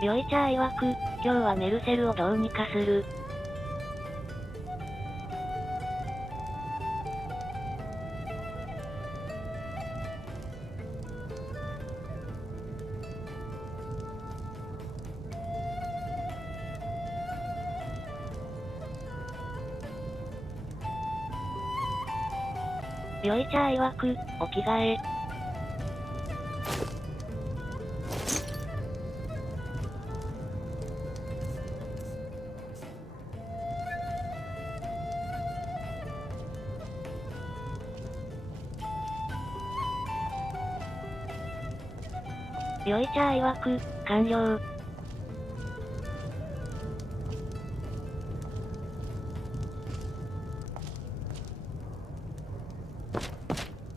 よいちゃ曰く、今日はメルセルをどうにかする。よいちゃ曰く、お着替え。よいちゃ曰く、完了。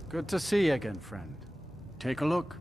Good to see you again, friend. Take a look.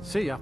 See ya.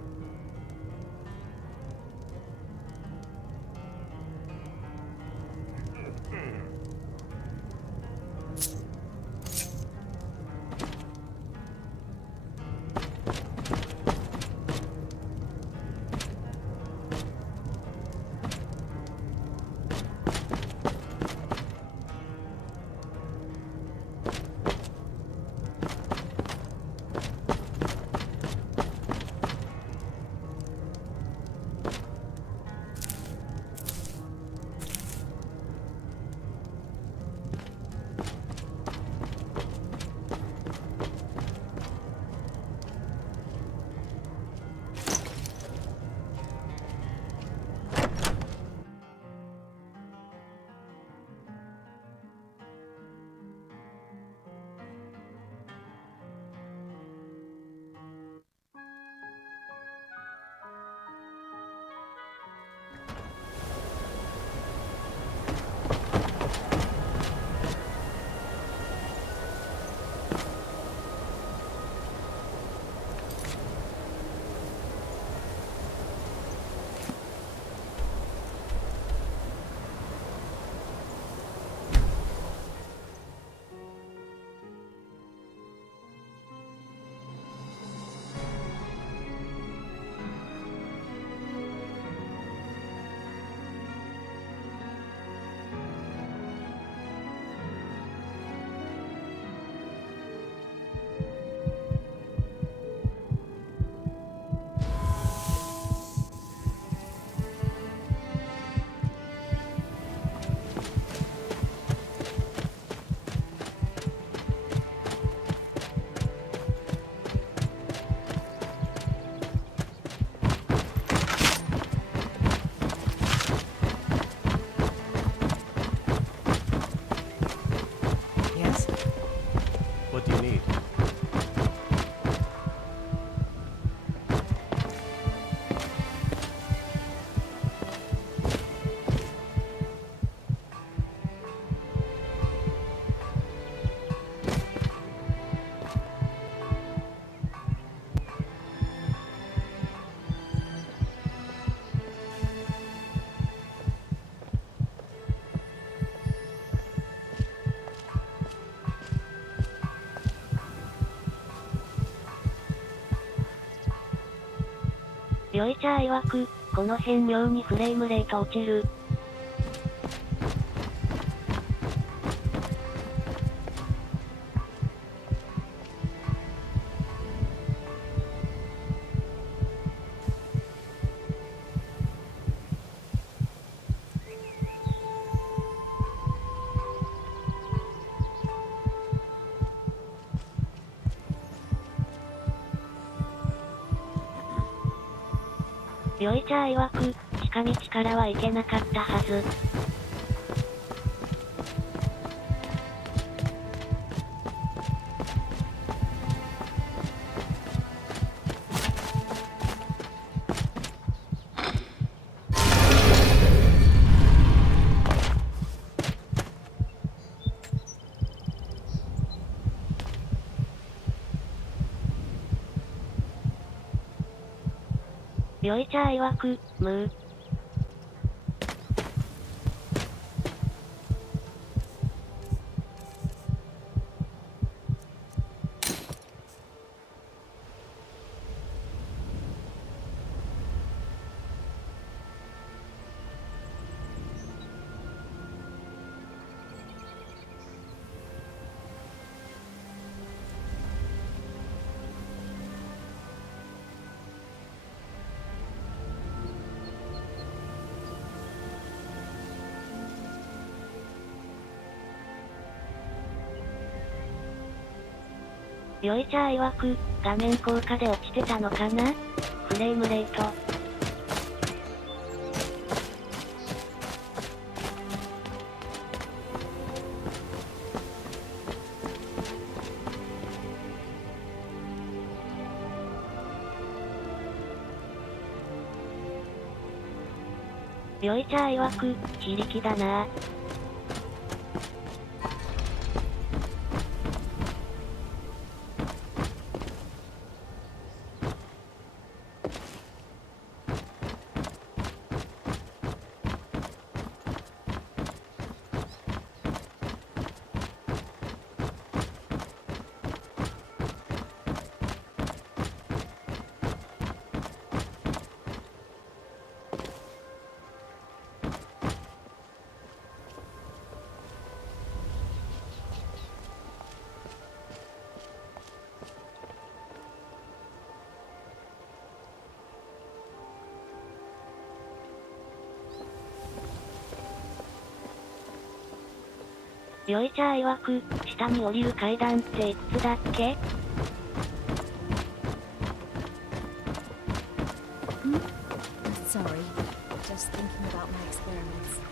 What do you need?よいちゃ曰く、この辺妙にフレームレート落ちる。よいちゃ曰く、近道からは行けなかったはず。よいちゃ曰く、ムー。よいちゃ曰く、画面効果で落ちてたのかな？フレームレート。よいちゃ曰く、非力だなぁ。よいちゃ曰く、下に降りる階段っていくつだっけ？Sorry, just thinking about my experiments.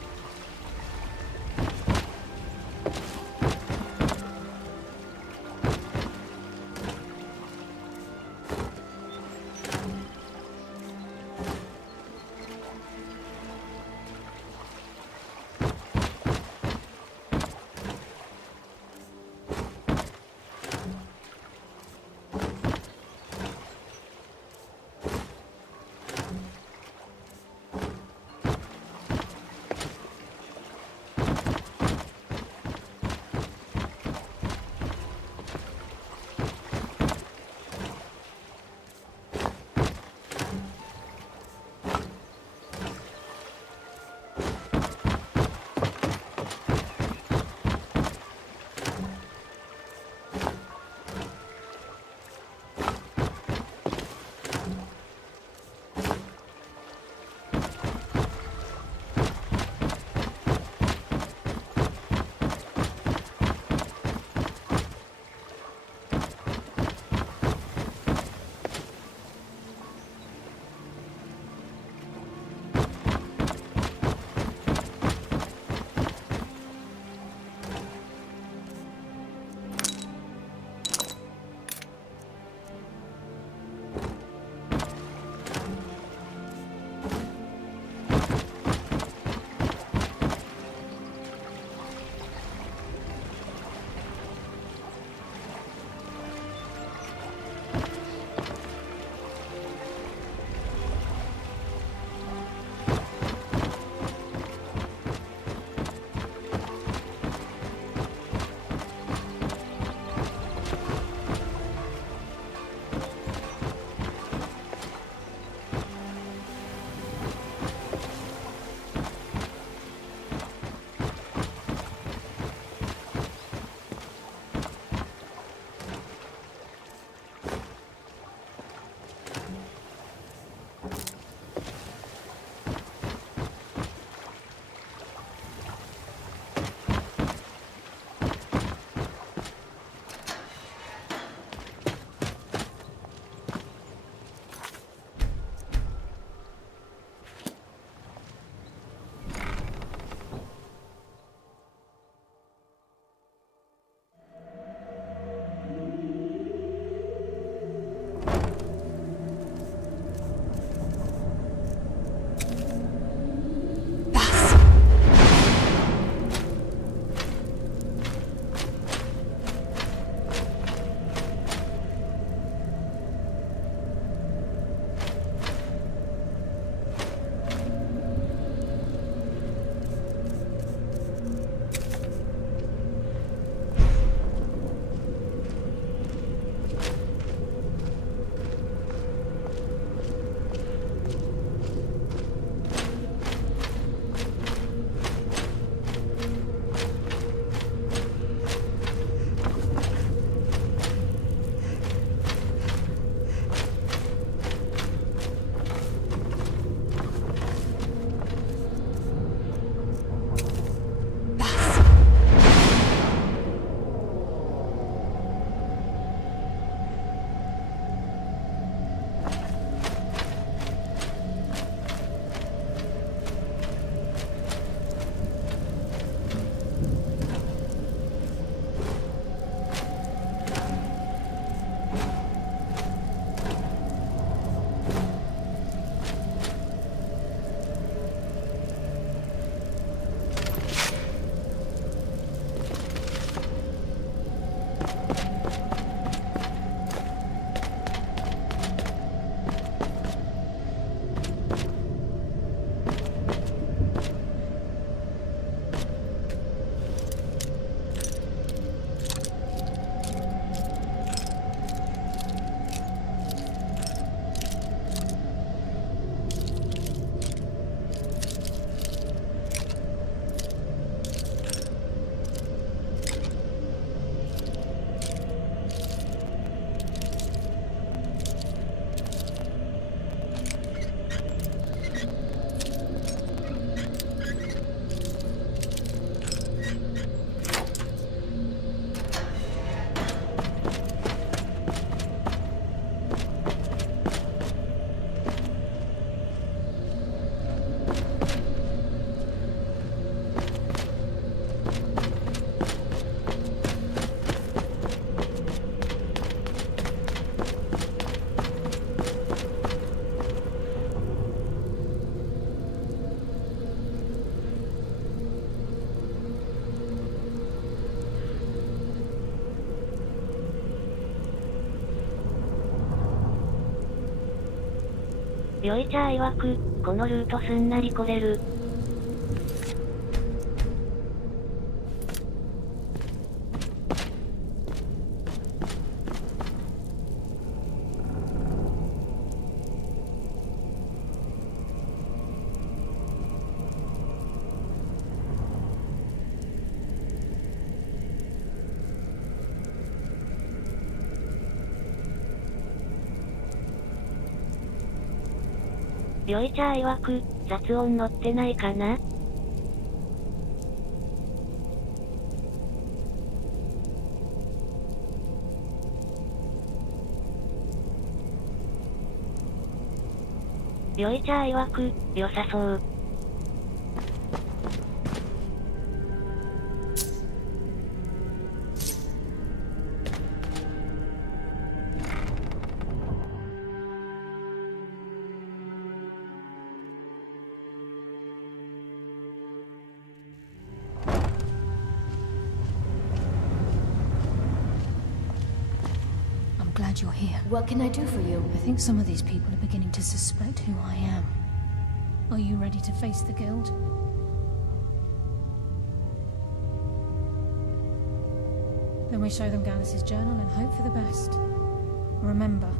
よいちゃ曰く、このルートすんなり来れる。よいちゃ曰く、雑音乗ってないかな？よいちゃ曰く、良さそう。Glad you're here. What can I do for you? I think some of these people are beginning to suspect who I am. Are you ready to face the guild? Then we show them Gallus' journal and hope for the best. Remember,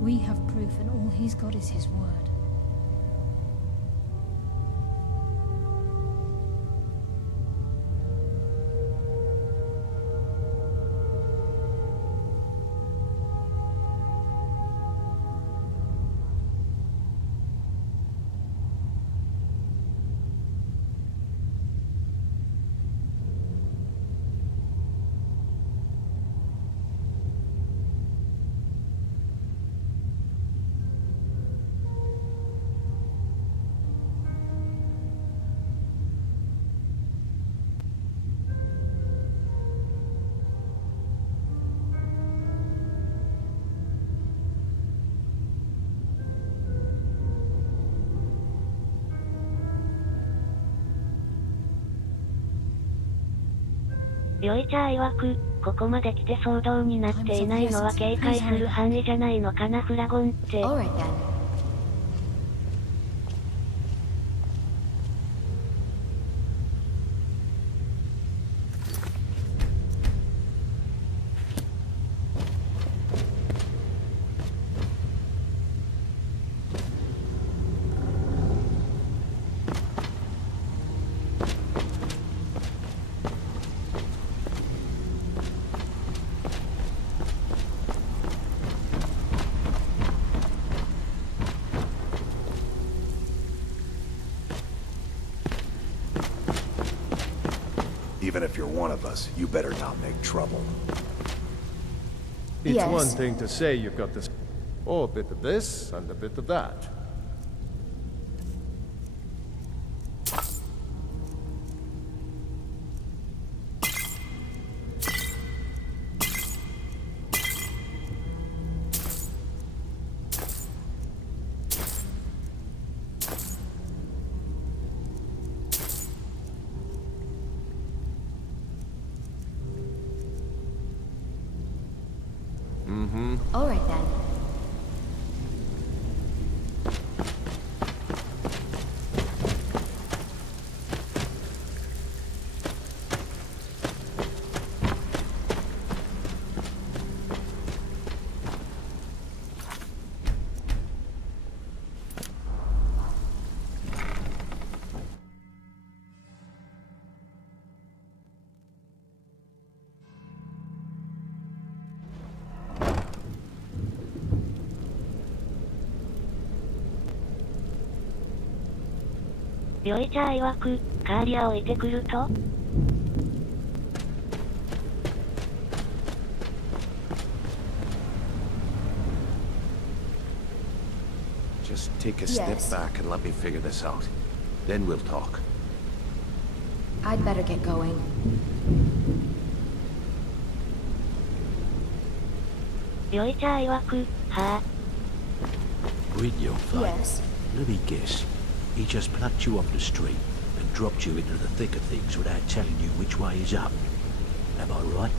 we have proof and all he's got is his word.よいちゃ曰く、ここまで来て騒動になっていないのは警戒する範囲じゃないのかなフラゴンって。Alright then. Even if you're one of us, you better not make trouble. It's Yes. one thing to say you've got this, or a bit of this and a bit of that. Alright then.よいちゃ曰く、カーリア置いてくるとJust take a step Yes. back and let me figure this out. Then we'll talk. I'd better get going. よいちゃ曰く、はぁ。 Read your flight. Yes. Let me guess. He just plucked you off the street and dropped you into the thick of things without telling you which way is up. Am I right?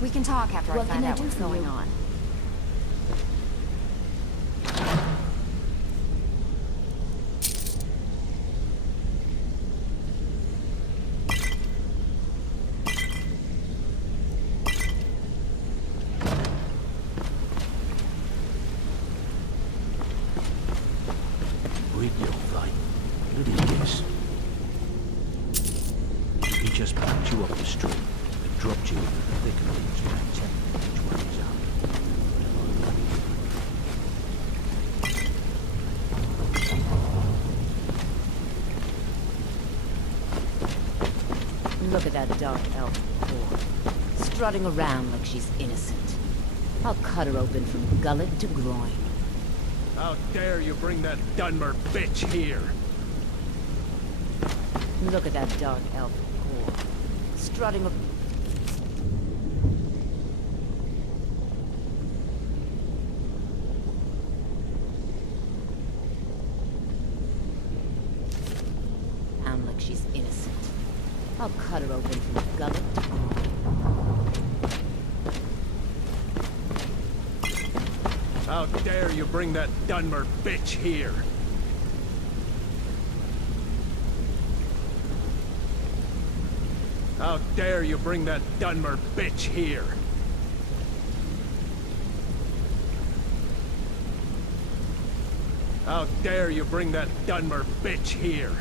We can talk after I What find can I out do what's for going you? on. With your fight, bloody guess. He just plucked you off the street and dropped you into the thick of things without telling you which way is up. Look at that dark elf whore, strutting around like she's innocent. I'll cut her open from gullet to groin. How dare you bring that Dunmer bitch here? Look at that dark elf whore, strutting around. Like she's innocent. I'll cut her open from gullet to groin. How dare you bring that Dunmer bitch here? How dare you bring that Dunmer bitch here? How dare you bring that Dunmer bitch here?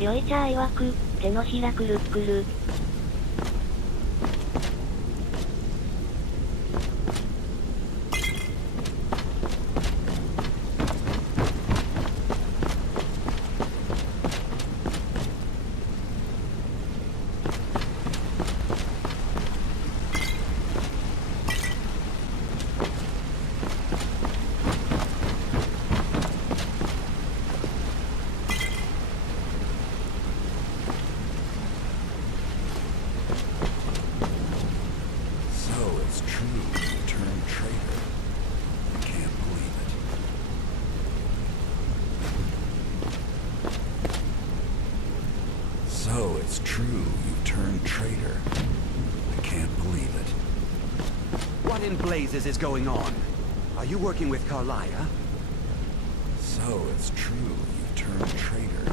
酔い茶曰く、手のひらくるっくる。So it's true, you turned traitor. I can't believe it. What in blazes is going on? Are you working with Carlia? So it's true, you turned traitor.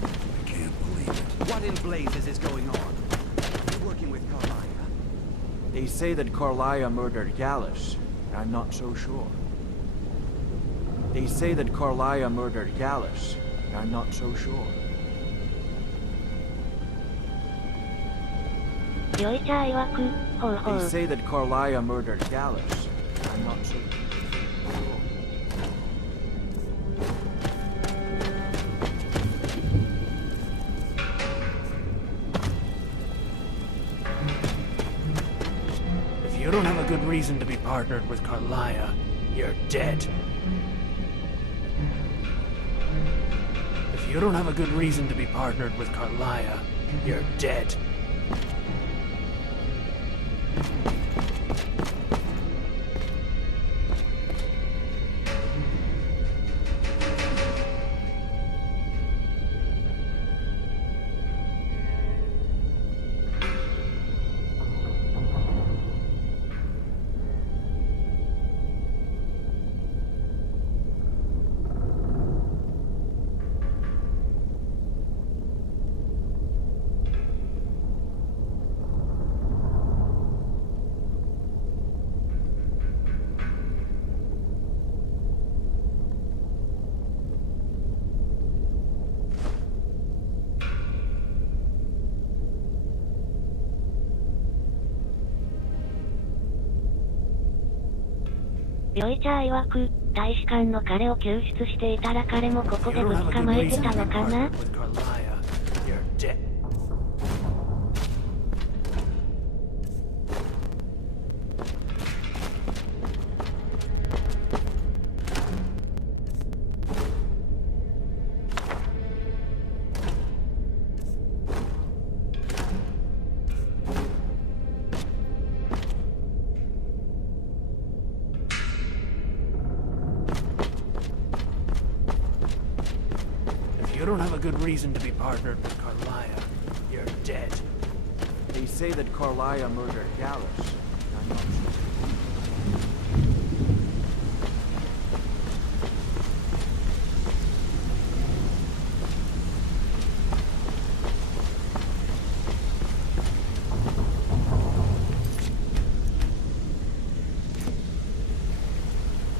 I can't believe it. What in blazes is going on? Are you working with Carlia? They say that Carlia murdered Gallus. I'm not so sure. They say that Carlia murdered Gallus. I'm not so sure. 酔い茶曰く、ほうほ They う。 say that Carlia murdered Gallus. I'm not so sure. If you don't have a good reason to be partnered with Carlia, you're dead. If you don't have a good reason to be partnered with Carlia, you're dead.酔い茶曰く、大使館の彼を救出していたら彼もここでぶち構えてたのかな。 You don't have a good reason to be partnered with Carlia. You're dead. They They say that Carlia murdered Gallus. I'm not sure.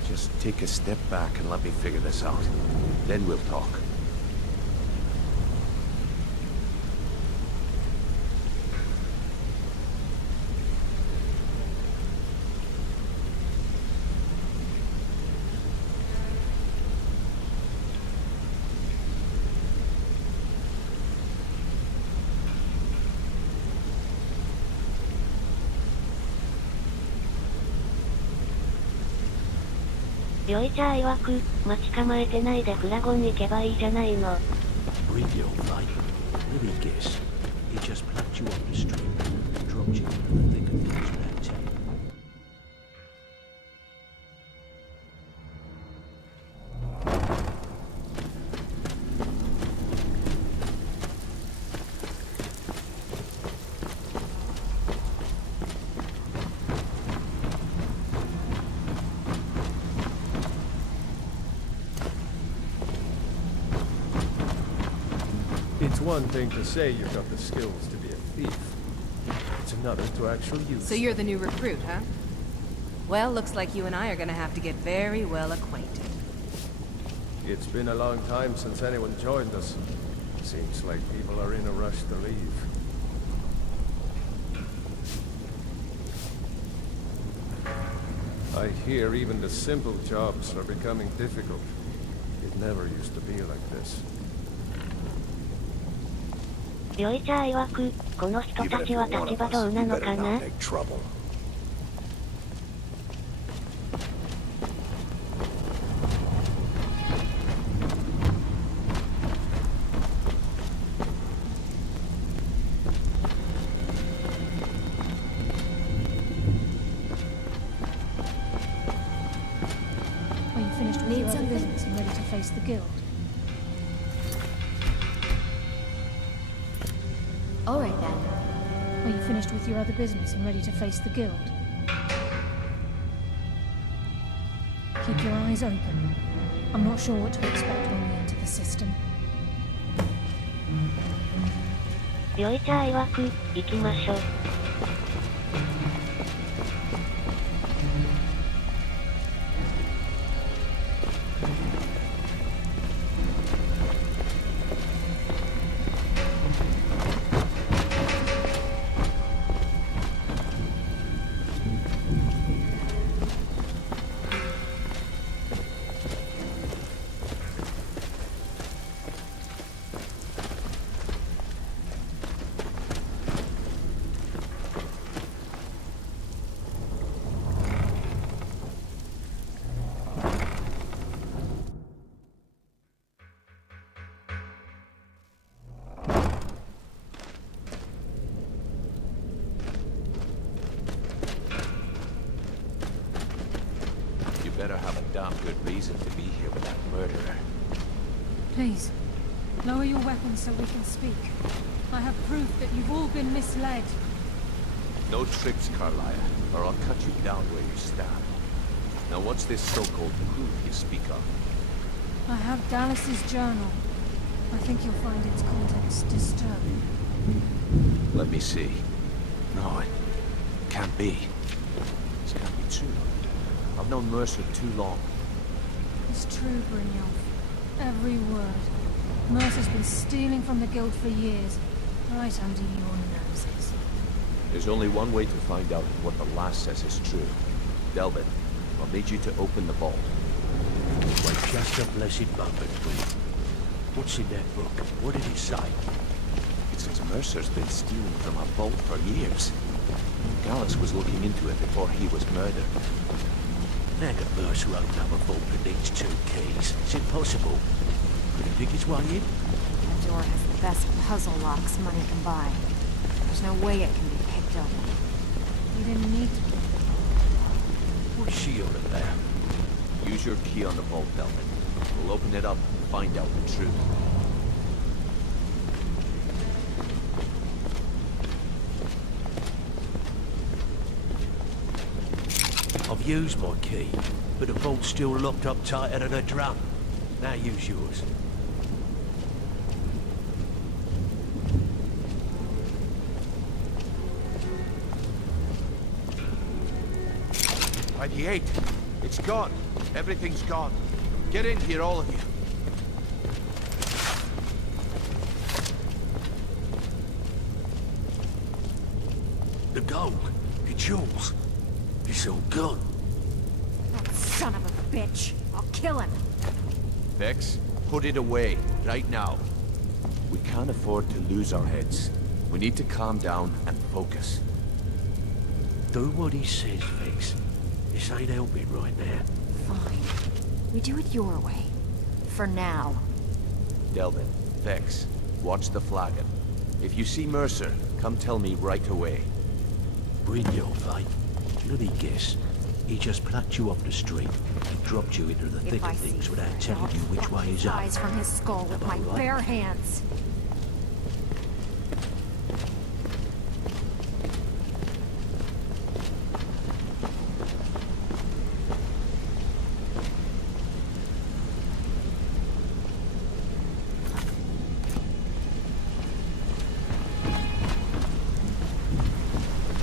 Just take a step back and let me figure this out. Then we'll talk.酔いちゃ曰く、待ち構えてないでフラゴン行けばいいじゃないの。 Bring your light. Let me guess. He just plucked you off the street and dropped you into the thick of things without telling you. It's one thing to say you've got the skills to be a thief. It's another to actually use So you're the new recruit, huh? Well, looks like you and I are gonna have to get very well acquainted. It's been a long time since anyone joined us. Seems like people are in a rush to leave. I hear even the simple jobs are becoming difficult. It never used to be like this. 酔いちゃ曰く、この人たちは立場どうなのかな？ Are you finished with your other business and ready to face the guild? All right then. Are you finished with your other business and ready to face the guild? Keep your eyes open. I'm not sure what to expect when we enter the system. 酔いちゃ曰く、行きましょう。Better have a damn good reason to be here with that murderer. Please, lower your weapons so we can speak. I have proof that you've all been misled. No tricks, Carlia, or I'll cut you down where you stand. Now what's this so-called proof you speak of? I have Dallas's journal. I think you'll find its contents disturbing. Let me see. No, it can't be. This can't be true. I've known Mercer too long. It's true, Brynjolf. Every word. Mercer's been stealing from the guild for years, right under your noses. There's only one way to find out what the lass says is true. Delvin, I'll need you to open the vault. Why, just a blessed moment, Queen. What's in that book? What did it say? It says Mercer's been stealing from a vault for years. Gallus was looking into it before he was murdered. Mega Mercer opened up a vault with these two keys. It's impossible. Could it pick its way in? That door has the best puzzle locks money can buy. There's no way it can be picked open. You didn't need to. What's she on about? Use your key on the vault, Delvin. We'll open it up and find out the truth. I've used my key, but the bolt's still locked up tighter than a drum. Now use yours. By the 8. It's gone. Everything's gone. Get in here, all of you. The gold, the jewels, it's all gone. That son of a bitch. I'll kill him. Vex, put it away, right now. We can't afford to lose our heads. We need to calm down and focus. Do what he says, Vex. This ain't helping right now. Fine. We do it your way. For now. Delvin, Vex, watch the flagon. If you see Mercer, come tell me right away. Brynjolf, eh? Bloody guess. He just plucked you off the street and dropped you into the thick of things without telling you which way is up. Eyes from his skull with my bare hands.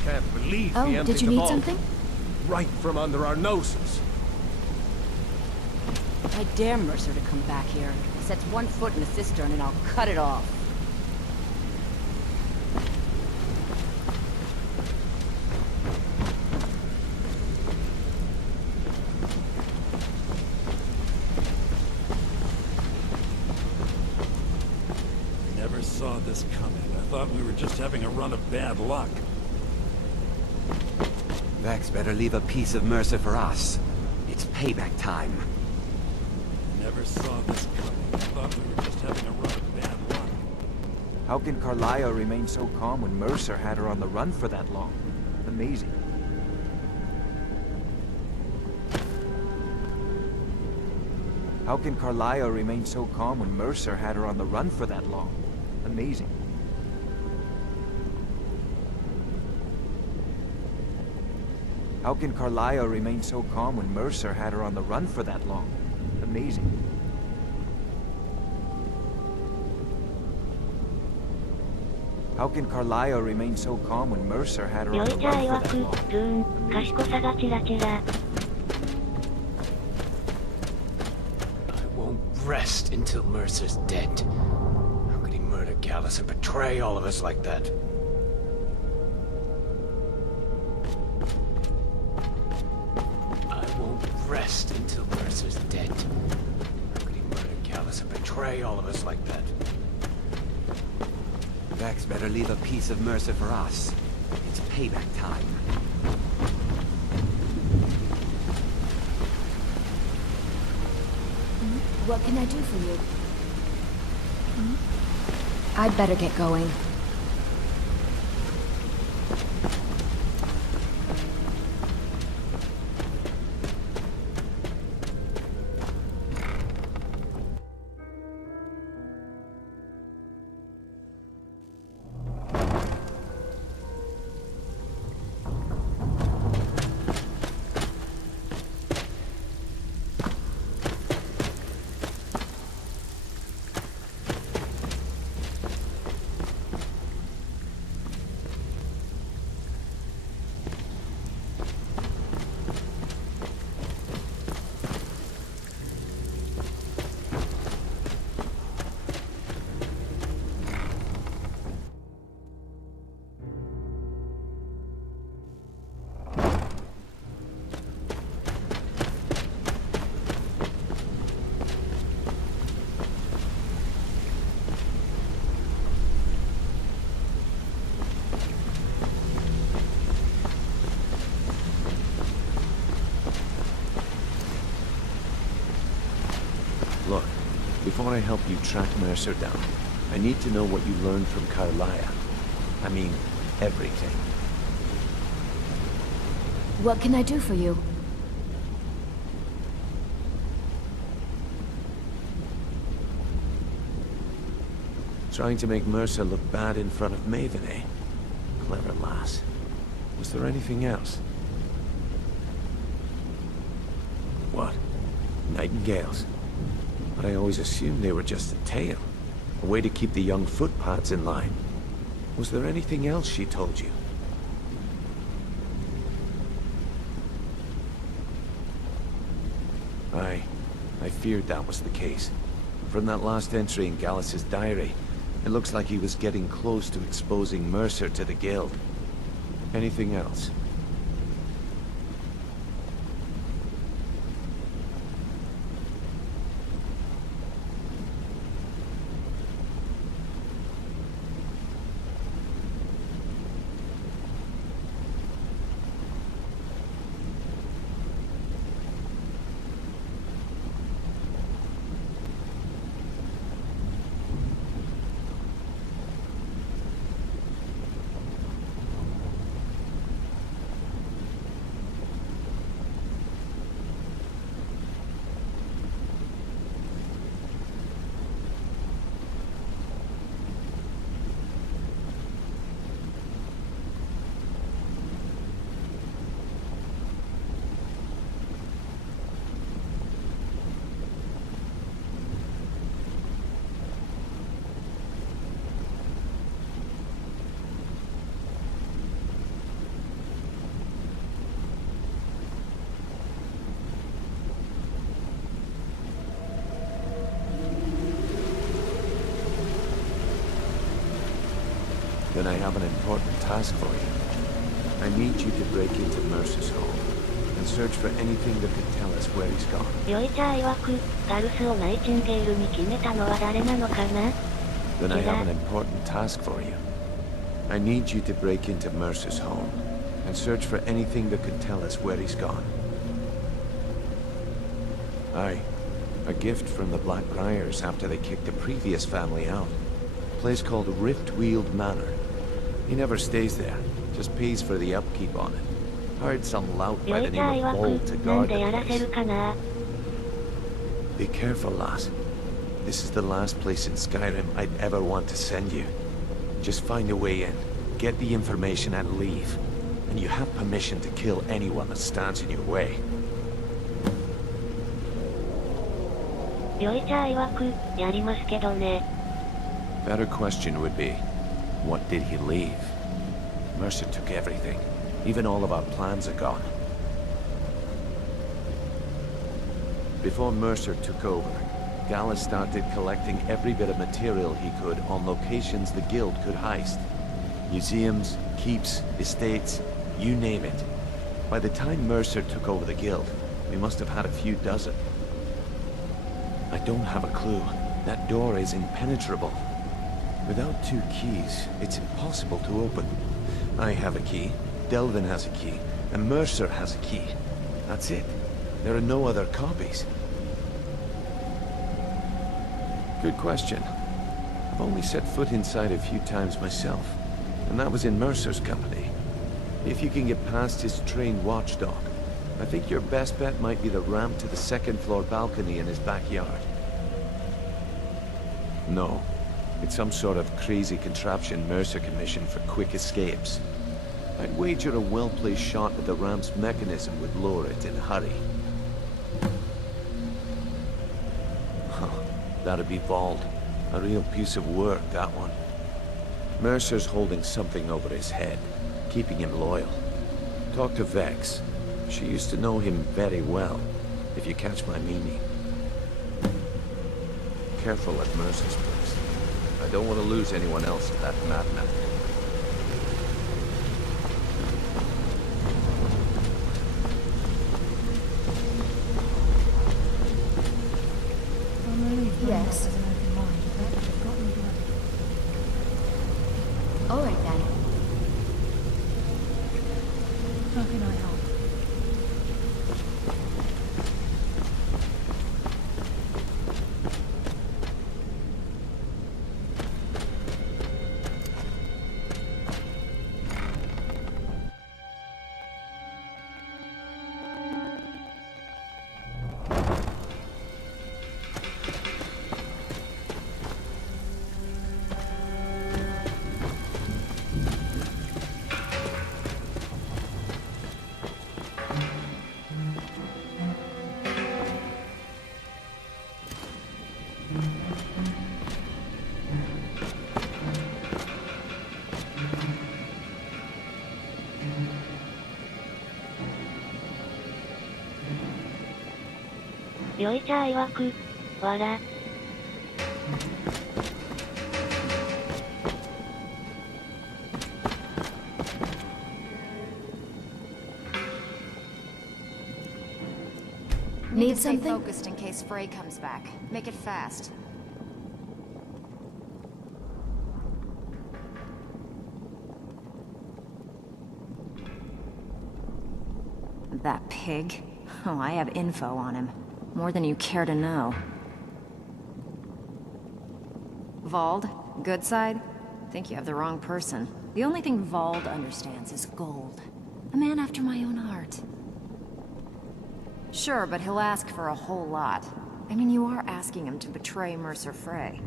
Can't believe he Oh, emptied did you the need vault something? right from under our noses. I dare Mercer to come back here. He sets one foot in the cistern and I'll cut it off. Never saw this coming. I thought we were just having a run of bad luck. Vex better leave a piece of Mercer for us. It's payback time. Never saw this coming. I thought we were just having a run of bad luck. How can Carlia remain so calm when Mercer had her on the run for that long? Amazing. How can Carlia remain so calm when Mercer had her on the run for that long? Amazing. How can Carlia remain so calm when Mercer had her on the run for that long? Amazing. How can Carlia remain so calm when Mercer had her on the run for that long? 賢さがチラチラ。 I won't rest until Mercer's dead. How could he murder Gallus and betray all of us like that? I won't rest until Mercer's dead. How could he murder Gallus and betray all of us like that? Vex better leave a piece of Mercer for us. It's payback time. What can I do for you? I'd better get going. Look, before I help you track Mercer down, I need to know what you learned from Carlia. I mean, everything. What can I do for you? Trying to make Mercer look bad in front of Maven, eh? Clever lass. Was there anything else? Nightingales. But I always assumed they were just a tale. A way to keep the young footpads in line. Was there anything else she told you? I feared that was the case. From that last entry in Gallus's diary, it looks like he was getting close to exposing Mercer to the Guild. Anything else? Then I have an important task for you. I need you to break into Mercer's home and search for anything that could tell us where he's gone. ヨイチャー曰く、ガルスをナイチンゲールに決めたのは誰なのかな? Then I have an important task for you. I need you to break into Mercer's home and search for anything that could tell us where he's gone. Aye. A gift from the Blackbriars after they kicked the previous family out. A place called Riftweald Manor. He never stays there, just pays for the upkeep on it. Hired some lout by the name of Bold to guard the place. Be careful, lass. This is the last place in Skyrim I'd ever want to send you. Just find a way in, get the information and leave. And you have permission to kill anyone that stands in your way. ヨイチャー曰く、やりますけどね。 Better question would be, what did he leave? Mercer took everything. Even all of our plans are gone. Before Mercer took over, Gallus started collecting every bit of material he could on locations the Guild could heist. Museums, keeps, estates, you name it. By the time Mercer took over the Guild, we must have had a few dozen. I don't have a clue. That door is impenetrable. Without 2 keys, it's impossible to open. I have a key, Delvin has a key, and Mercer has a key. That's it. There are no other copies. Good question. I've only set foot inside a few times myself, and that was in Mercer's company. If you can get past his trained watchdog, I think your best bet might be the ramp to the 2nd floor balcony in his backyard. No. It's some sort of crazy contraption Mercer commissioned for quick escapes. I'd wager a well-placed shot at the ramp's mechanism would lower it in a hurry. Huh. That'd be Vault. A real piece of work, that one. Mercer's holding something over his head, keeping him loyal. Talk to Vex. She used to know him very well, if you catch my meaning. Careful at Mercer's place. I don't want to lose anyone else to that madman. Yes. All right, then. How can I help? よいちゃ曰く、わら。Need to stay focused in case Frey comes back. Make it fast. That pig? Oh, I have info on him. More than you care to know. Vald? Good side? Think you have the wrong person. The only thing Vald understands is gold. A man after my own heart. Sure, but he'll ask for a whole lot. I mean, you are asking him to betray Mercer Frey.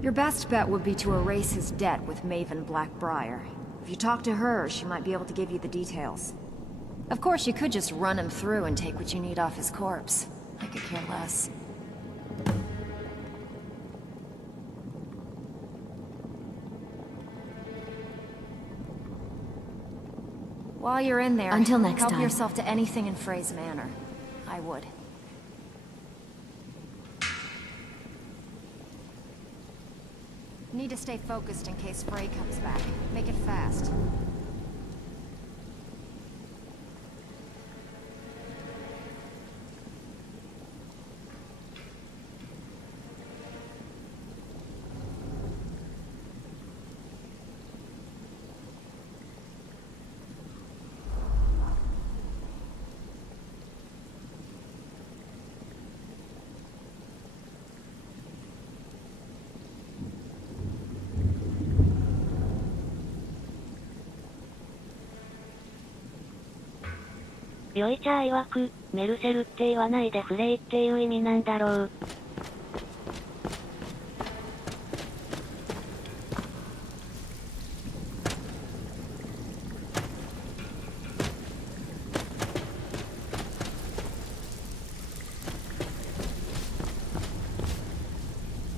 Your best bet would be to erase his debt with Maven Blackbriar. If you talk to her, she might be able to give you the details. Of course, you could just run him through and take what you need off his corpse. I could care less. While you're in there, Until next help time. yourself to anything in Frey's manor. I would. Need to stay focused in case Frey comes back. Make it fast.よいちゃ曰く、メルセルって言わないでフレイっていう意味なんだろう。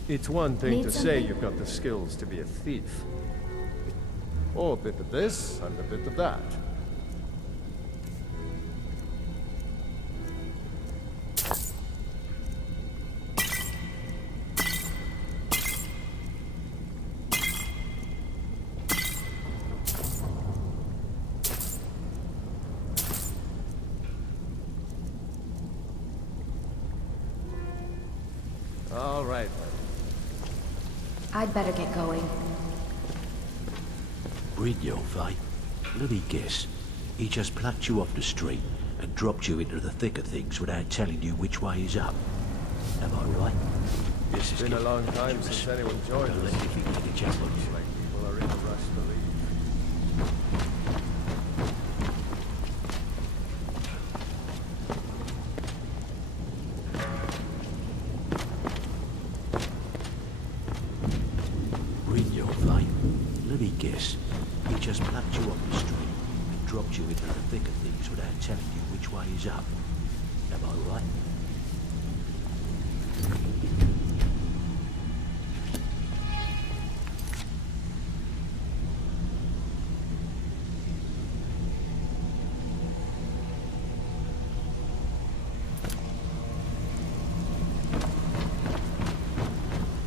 It's one thing to say you've got the skills to be a thief. Or a bit of this and a bit of that. All right. I'd better get going. Brigno, fight. Bloody guess. He just plucked you off the street and dropped you into the thick of things without telling you which way is up. Am I right? It's been a long time since anyone joined us. If you take a chance on you. Like people are in a rush to leave. Brigno, fight. Bloody guess. He just plucked you off the street and dropped you into the thick of things without telling you which way is up. Am I right?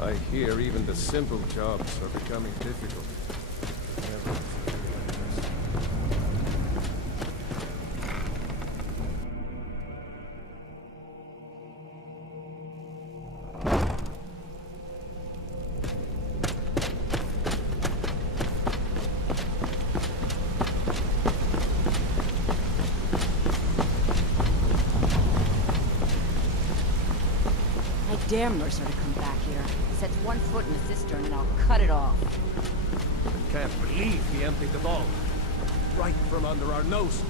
I hear even the simple jobs are becoming difficult. I dare Mercer to come back here. He sets one foot in the cistern and I'll cut it off. Can't believe he emptied the vault. Right from under our noses.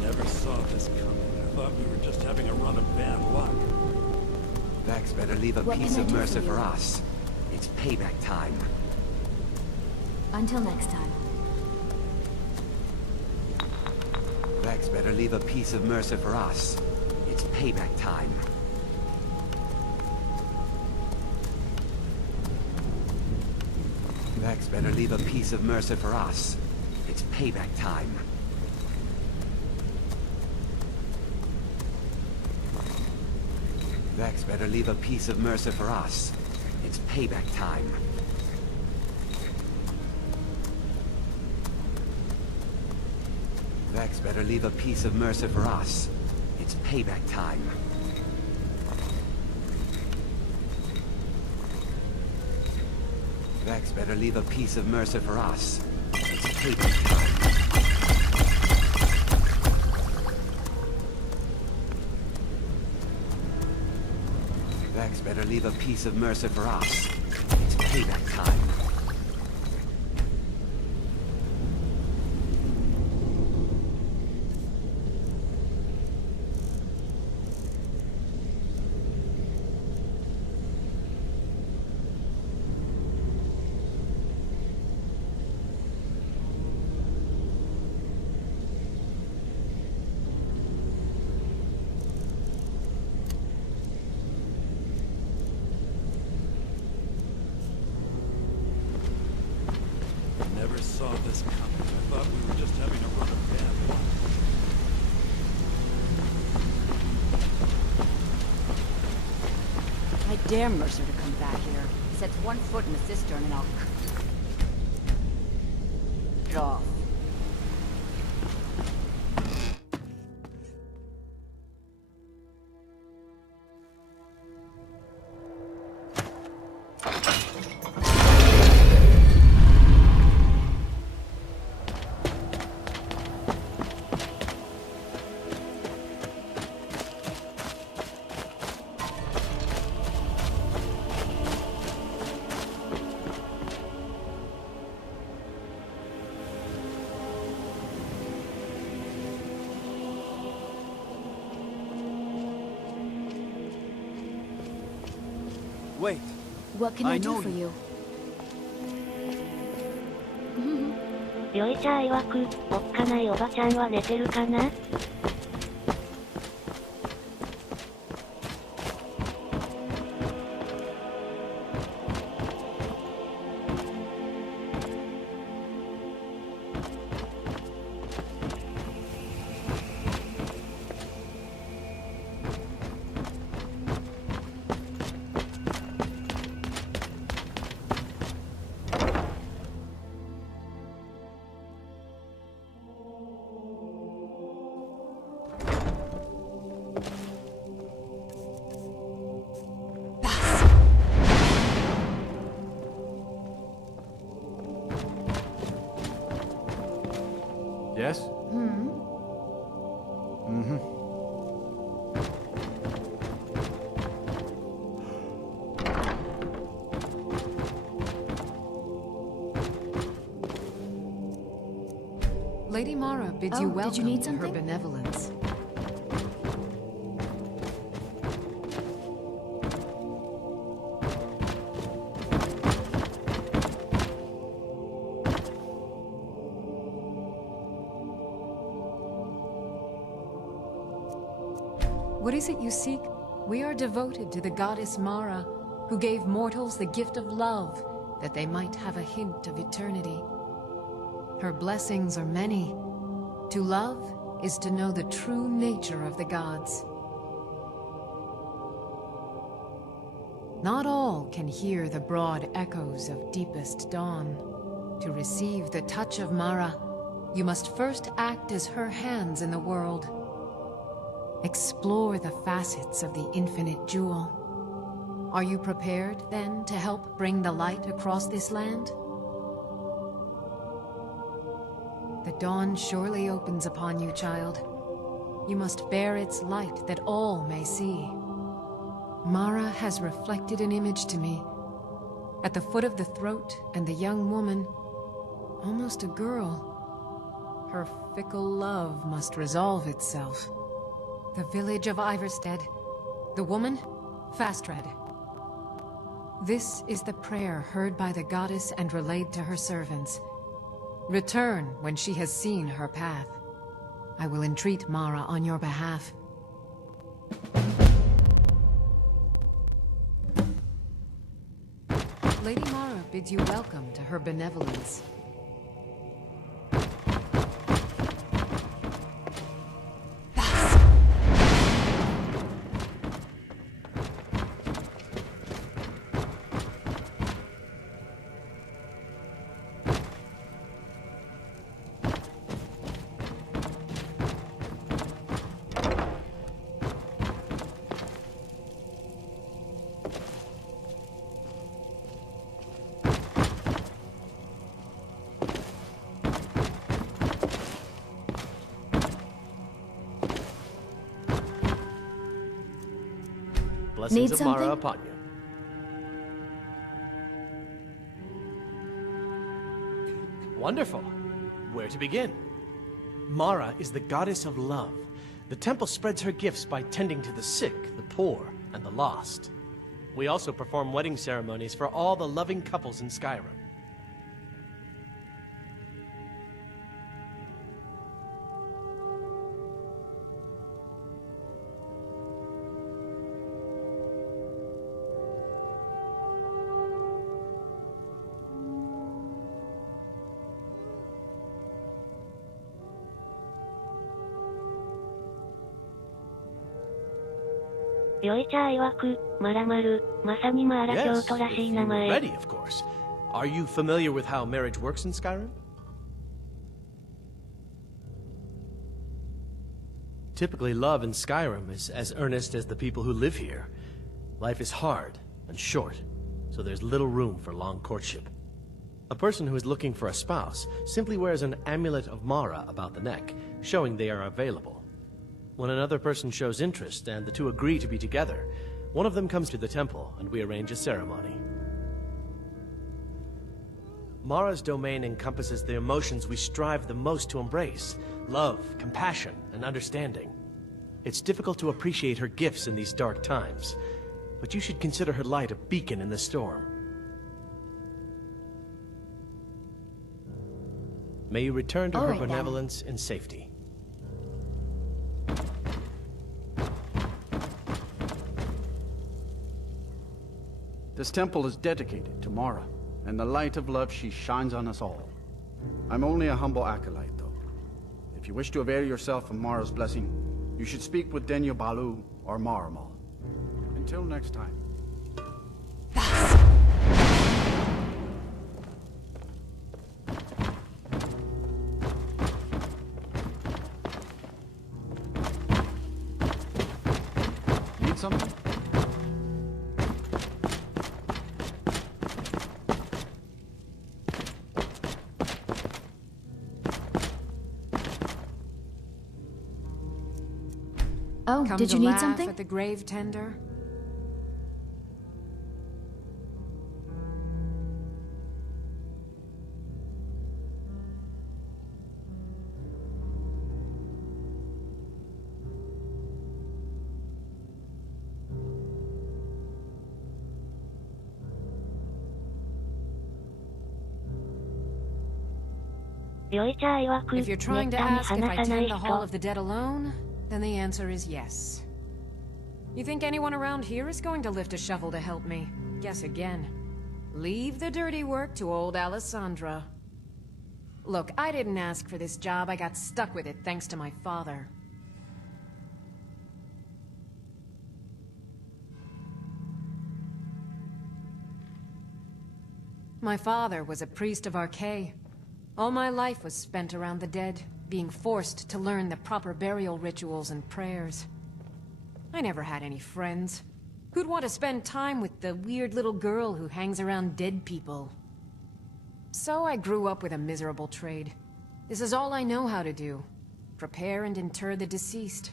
Never saw this coming. I thought we were just having a run of bad luck. Vex better leave a piece of Mercer for us. It's payback time. Until next time. Vex better leave a piece of Mercer for us. It's payback time. Vex better leave a piece of Mercer for us. It's payback time. Vex better leave a piece of Mercer for us. It's payback time. Vex better leave a piece of Mercer for us. It's payback time. Vex better leave a piece of Mercer for us. It's payback time. Vex better leave a piece of Mercer for us. It's payback time. Never saw this coming. I thought we were just having a run of damage. I dare Mercer to come back here. He sets one foot in the cistern and I'll... it off. Wait. What can I do for you? よいちゃ曰く、おっかないおばちゃんは寝てるかな？Yes? Lady Mara bids you welcome did you need to her something? benevolence. What is it you seek? We are devoted to the goddess Mara, who gave mortals the gift of love, that they might have a hint of eternity. Her blessings are many. To love is to know the true nature of the gods. Not all can hear the broad echoes of deepest dawn. To receive the touch of Mara, you must first act as her hands in the world. Explore the facets of the infinite jewel. Are you prepared, then, to help bring the light across this land? The dawn surely opens upon you, child. You must bear its light that all may see. Mara has reflected an image to me. At the foot of the throat and the young woman, almost a girl. Her fickle love must resolve itself. The village of Iverstead. The woman, Fastred. This is the prayer heard by the goddess and relayed to her servants. Return when she has seen her path. I will entreat Mara on your behalf. Lady Mara bids you welcome to her benevolence. Blessings of Mara upon you. Wonderful. Where to begin? Mara is the goddess of love. The temple spreads her gifts by tending to the sick, the poor, and the lost. We also perform wedding ceremonies for all the loving couples in Skyrim. Yoicha曰く、マラマル、まさにマーラ京都らしい名前。 Ready, of course. Are you familiar with how marriage works in Skyrim? Typically, love in Skyrim is as earnest as the people who live here. Life is hard and short, so there's little room for long courtship. A person who is looking for a spouse simply wears an amulet of Mara about the neck, showing they are available. When another person shows interest and the two agree to be together, one of them comes to the temple and we arrange a ceremony. Mara's domain encompasses the emotions we strive the most to embrace: love, compassion, and understanding. It's difficult to appreciate her gifts in these dark times, but you should consider her light a beacon in the storm. May you return to her benevolence in safety. This temple is dedicated to Mara, and the light of love she shines on us all. I'm only a humble acolyte, though. If you wish to avail yourself of Mara's blessing, you should speak with Denya Balu or Maramal. Until next time. Need something? Oh, did you need something? At the grave tender? If you're trying to ask if I tend the Hall of the Dead alone, then the answer is yes. You think anyone around here is going to lift a shovel to help me? Guess again. Leave the dirty work to old Alessandra. Look, I didn't ask for this job. I got stuck with it thanks to my father. My father was a priest of Archay. All my life was spent around the dead, being forced to learn the proper burial rituals and prayers. I never had any friends. Who'd want to spend time with the weird little girl who hangs around dead people? So I grew up with a miserable trade. This is all I know how to do. Prepare and inter the deceased.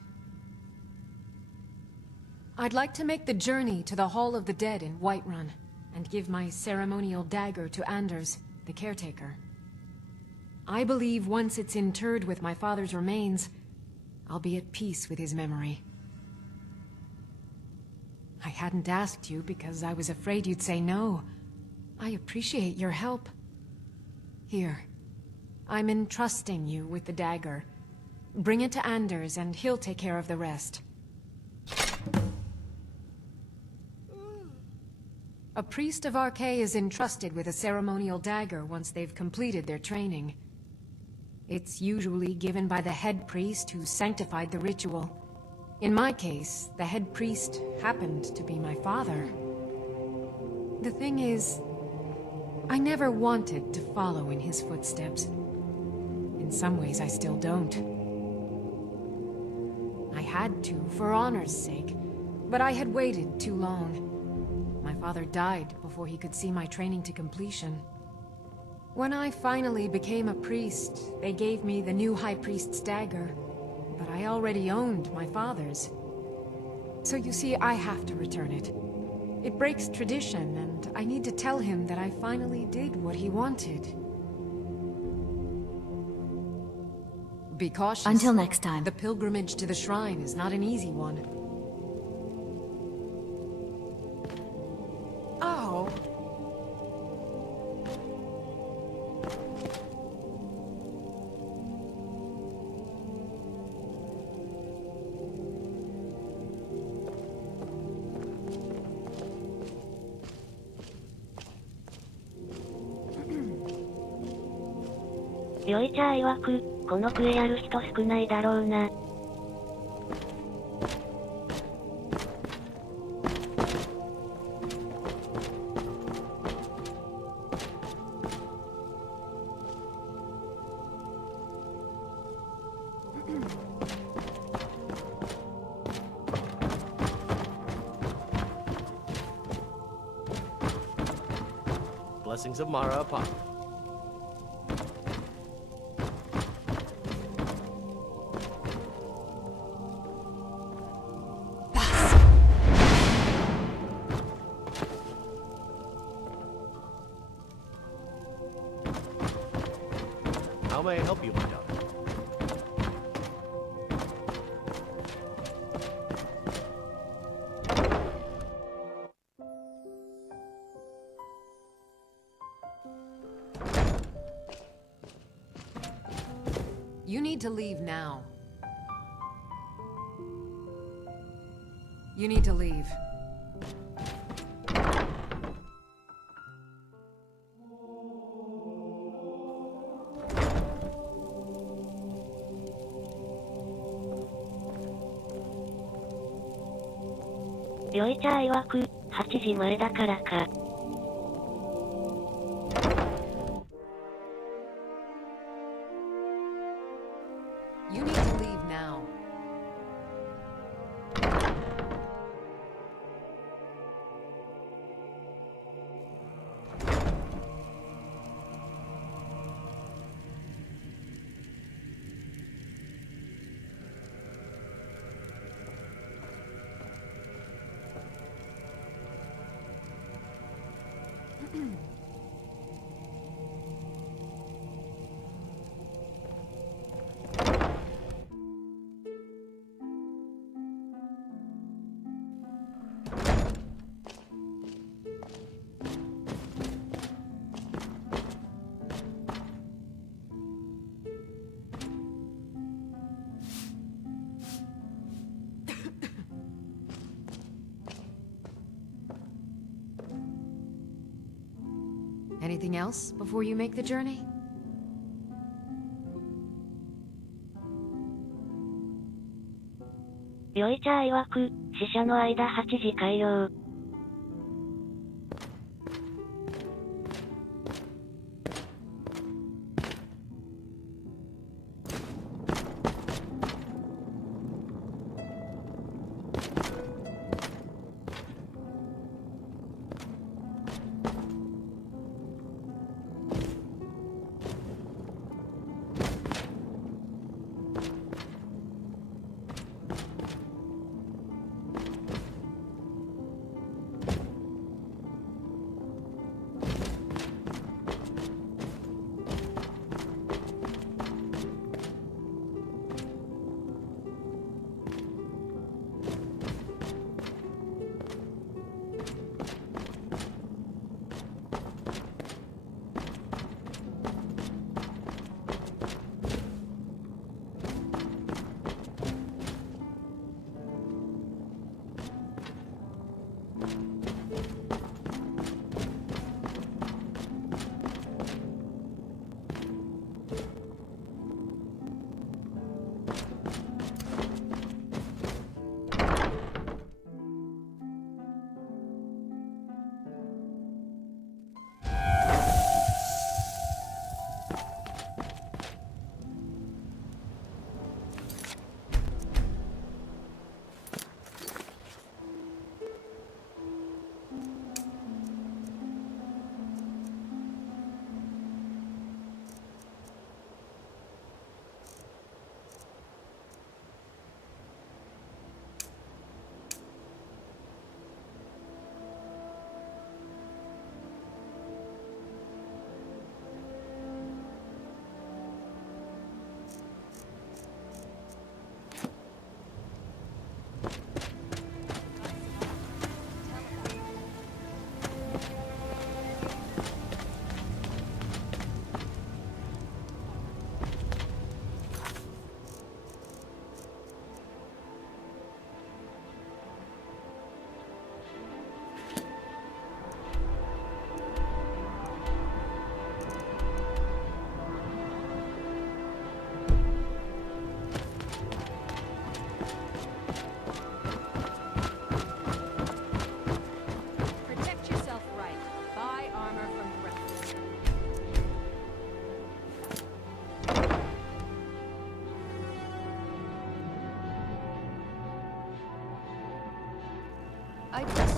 I'd like to make the journey to the Hall of the Dead in Whiterun, and give my ceremonial dagger to Anders, the caretaker. I believe once it's interred with my father's remains, I'll be at peace with his memory. I hadn't asked you because I was afraid you'd say no. I appreciate your help. Here. I'm entrusting you with the dagger. Bring it to Anders and he'll take care of the rest. A priest of Archay is entrusted with a ceremonial dagger once they've completed their training. It's usually given by the head priest who sanctified the ritual. In my case, the head priest happened to be my father. The thing is, I never wanted to follow in his footsteps. In some ways, I still don't. I had to, for honor's sake, but I had waited too long. My father died before he could see my training to completion. When I finally became a priest, they gave me the new High Priest's dagger, but I already owned my father's. So you see, I have to return it. It breaks tradition, and I need to tell him that I finally did what he wanted. Be cautious. Until next time. The pilgrimage to the shrine is not an easy one. Oh.よいちゃ曰く、このクエやる人少ないだろうな。Blessings of Mara upon you. How may I help you, my daughter? You need to leave now. You need to leave.よいちゃ曰く、8時前だからか。You need to leave now. Anything else before you make the journey?よいちゃ曰く、死者の間8時開業。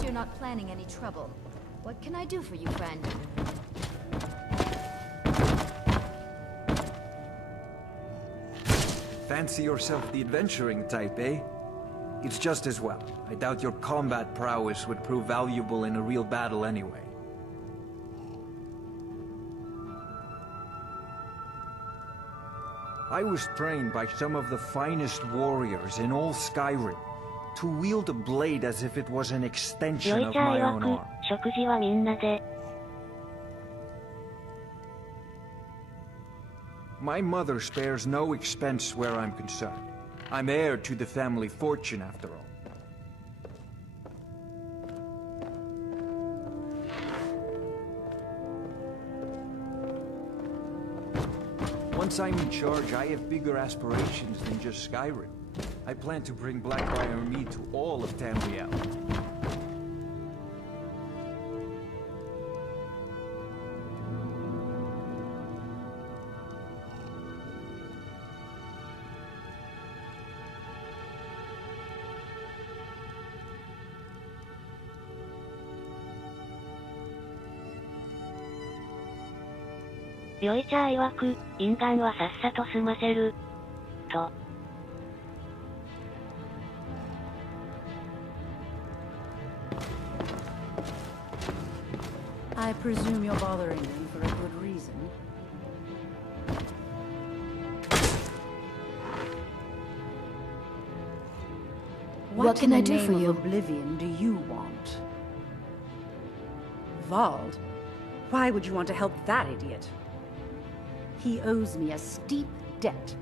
Trust you're not planning any trouble. What can I do for you, friend? Fancy yourself the adventuring type, eh? It's just as well. I doubt your combat prowess would prove valuable in a real battle anyway. I was trained by some of the finest warriors in all Skyrim to wield a blade as if it was an extension of my own arm. 食事はみんなで。My mother spares no expense where I'm concerned. I'm heir to the family fortune, after all. Once I'm in charge, I have bigger aspirations than just Skyrim. I plan to bring Blackbriar mead to all of Tamriel.「よいちゃー曰く、因願はさっさと済ませる。」と。I presume you're bothering me for a good reason. What can I do for you? Oblivion do you want? Vald? Why would you want to help that idiot? He owes me a steep debt.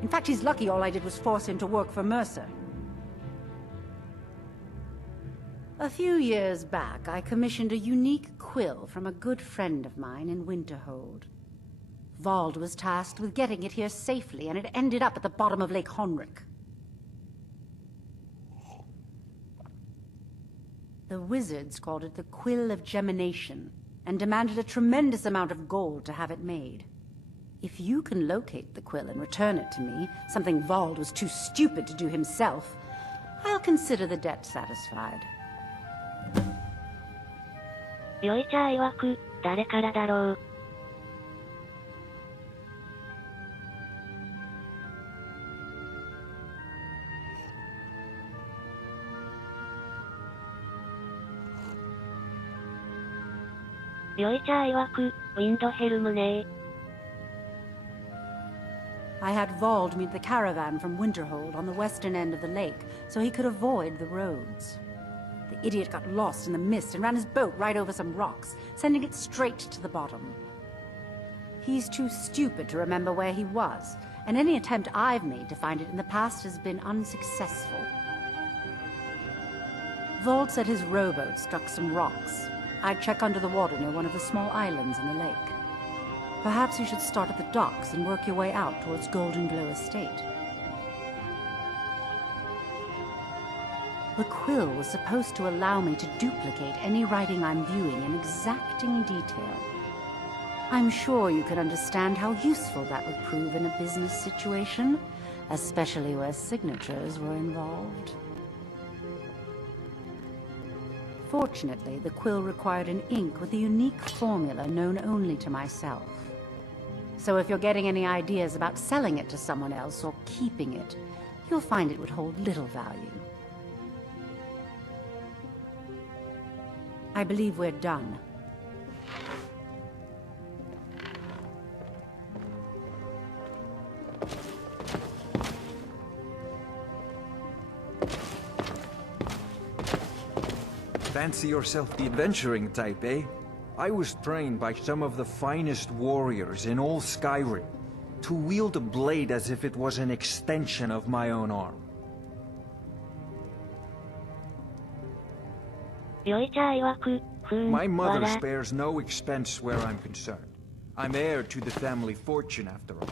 In fact, he's lucky all I did was force him to work for Mercer. A few years back, I commissioned a unique quill from a good friend of mine in Winterhold. Vald was tasked with getting it here safely, and it ended up at the bottom of Lake Honrick. The wizards called it the Quill of Gemination, and demanded a tremendous amount of gold to have it made. If you can locate the quill and return it to me, something Vald was too stupid to do himself, I'll consider the debt satisfied. よいちゃー曰く、誰からだろう。よいちゃー曰く、ウィンドヘルムねー。I had Vald meet the caravan from Winterhold on the western end of the lake, so he could avoid the roads. The idiot got lost in the mist and ran his boat right over some rocks, sending it straight to the bottom. He's too stupid to remember where he was, and any attempt I've made to find it in the past has been unsuccessful. Vald said his rowboat struck some rocks. I'd check under the water near one of the small islands in the lake. Perhaps you should start at the docks and work your way out towards Golden Glow Estate. The quill was supposed to allow me to duplicate any writing I'm viewing in exacting detail. I'm sure you can understand how useful that would prove in a business situation, especially where signatures were involved. Fortunately, the quill required an ink with a unique formula known only to myself. So if you're getting any ideas about selling it to someone else or keeping it, you'll find it would hold little value. I believe we're done. Fancy yourself the adventuring type, eh? I was trained by some of the finest warriors in all Skyrim to wield a blade as if it was an extension of my own arm. よいちゃー曰く、My mother spares no expense where I'm concerned. I'm heir to the family fortune, after all.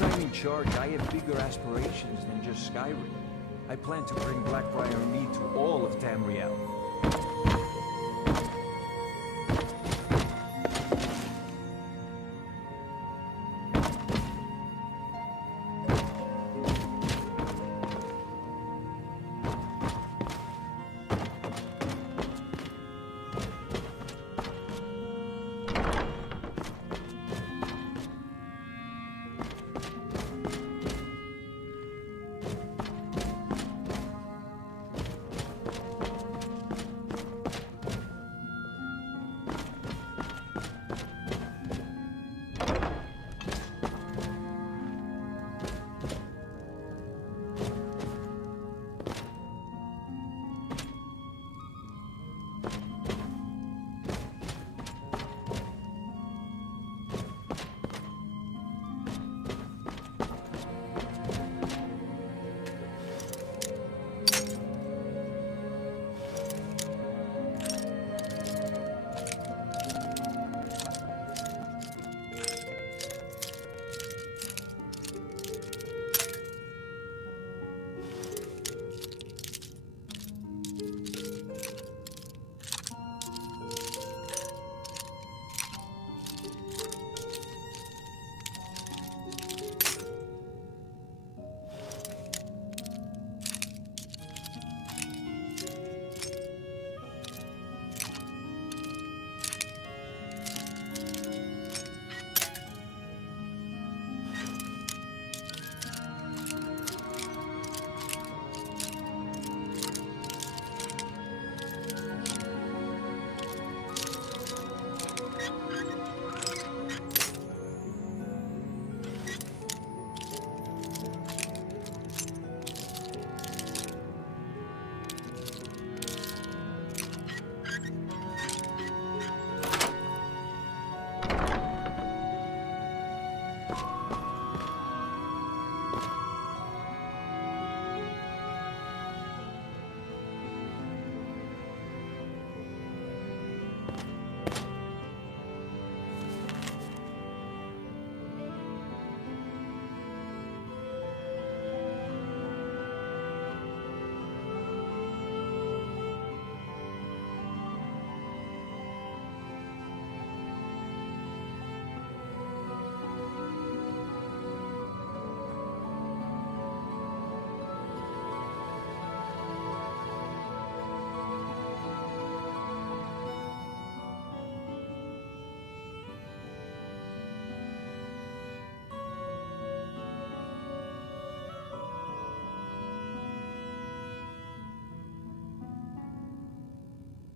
Once I'm in charge, I have bigger aspirations than just Skyrim. I plan to bring Blackbriar Mead to all of Tamriel.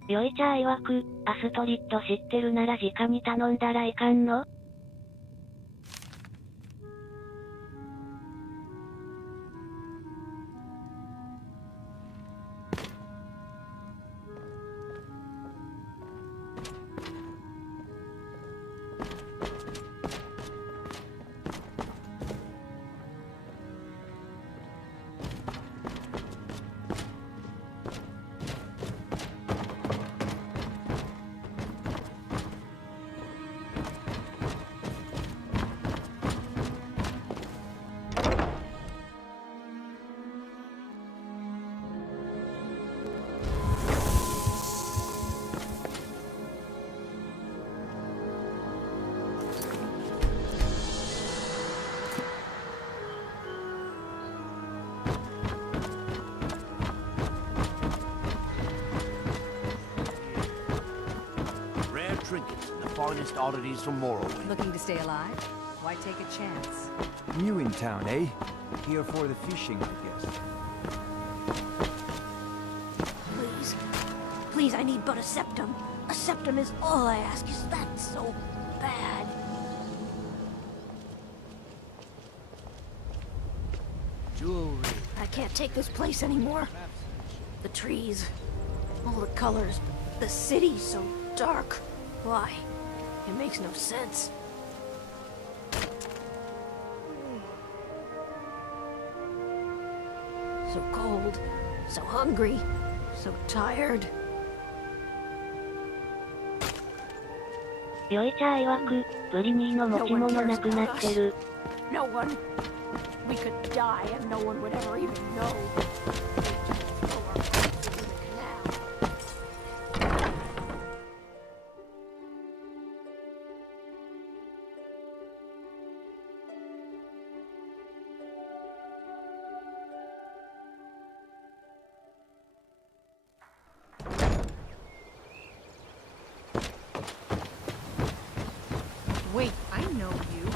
よいちゃ曰く、アストリッド知ってるなら直に頼んだらいかんの？Trinkets and the finest oddities from Morrowind. Looking to stay alive? Why take a chance? New in town, eh? Here for the fishing, I guess. Please. Please, I need but a septum. A septum is all I ask. Is that so bad? Jewelry. I can't take this place anymore. The trees, all the colors, the city so dark. Why? It makes no sense. So cold, so hungry, so tired. よいちゃ曰く、ブリニーの持ち物なくなってる。No one. We could die and no one would ever even know. They'd just throw our corpses in the canal. Wait, I know you.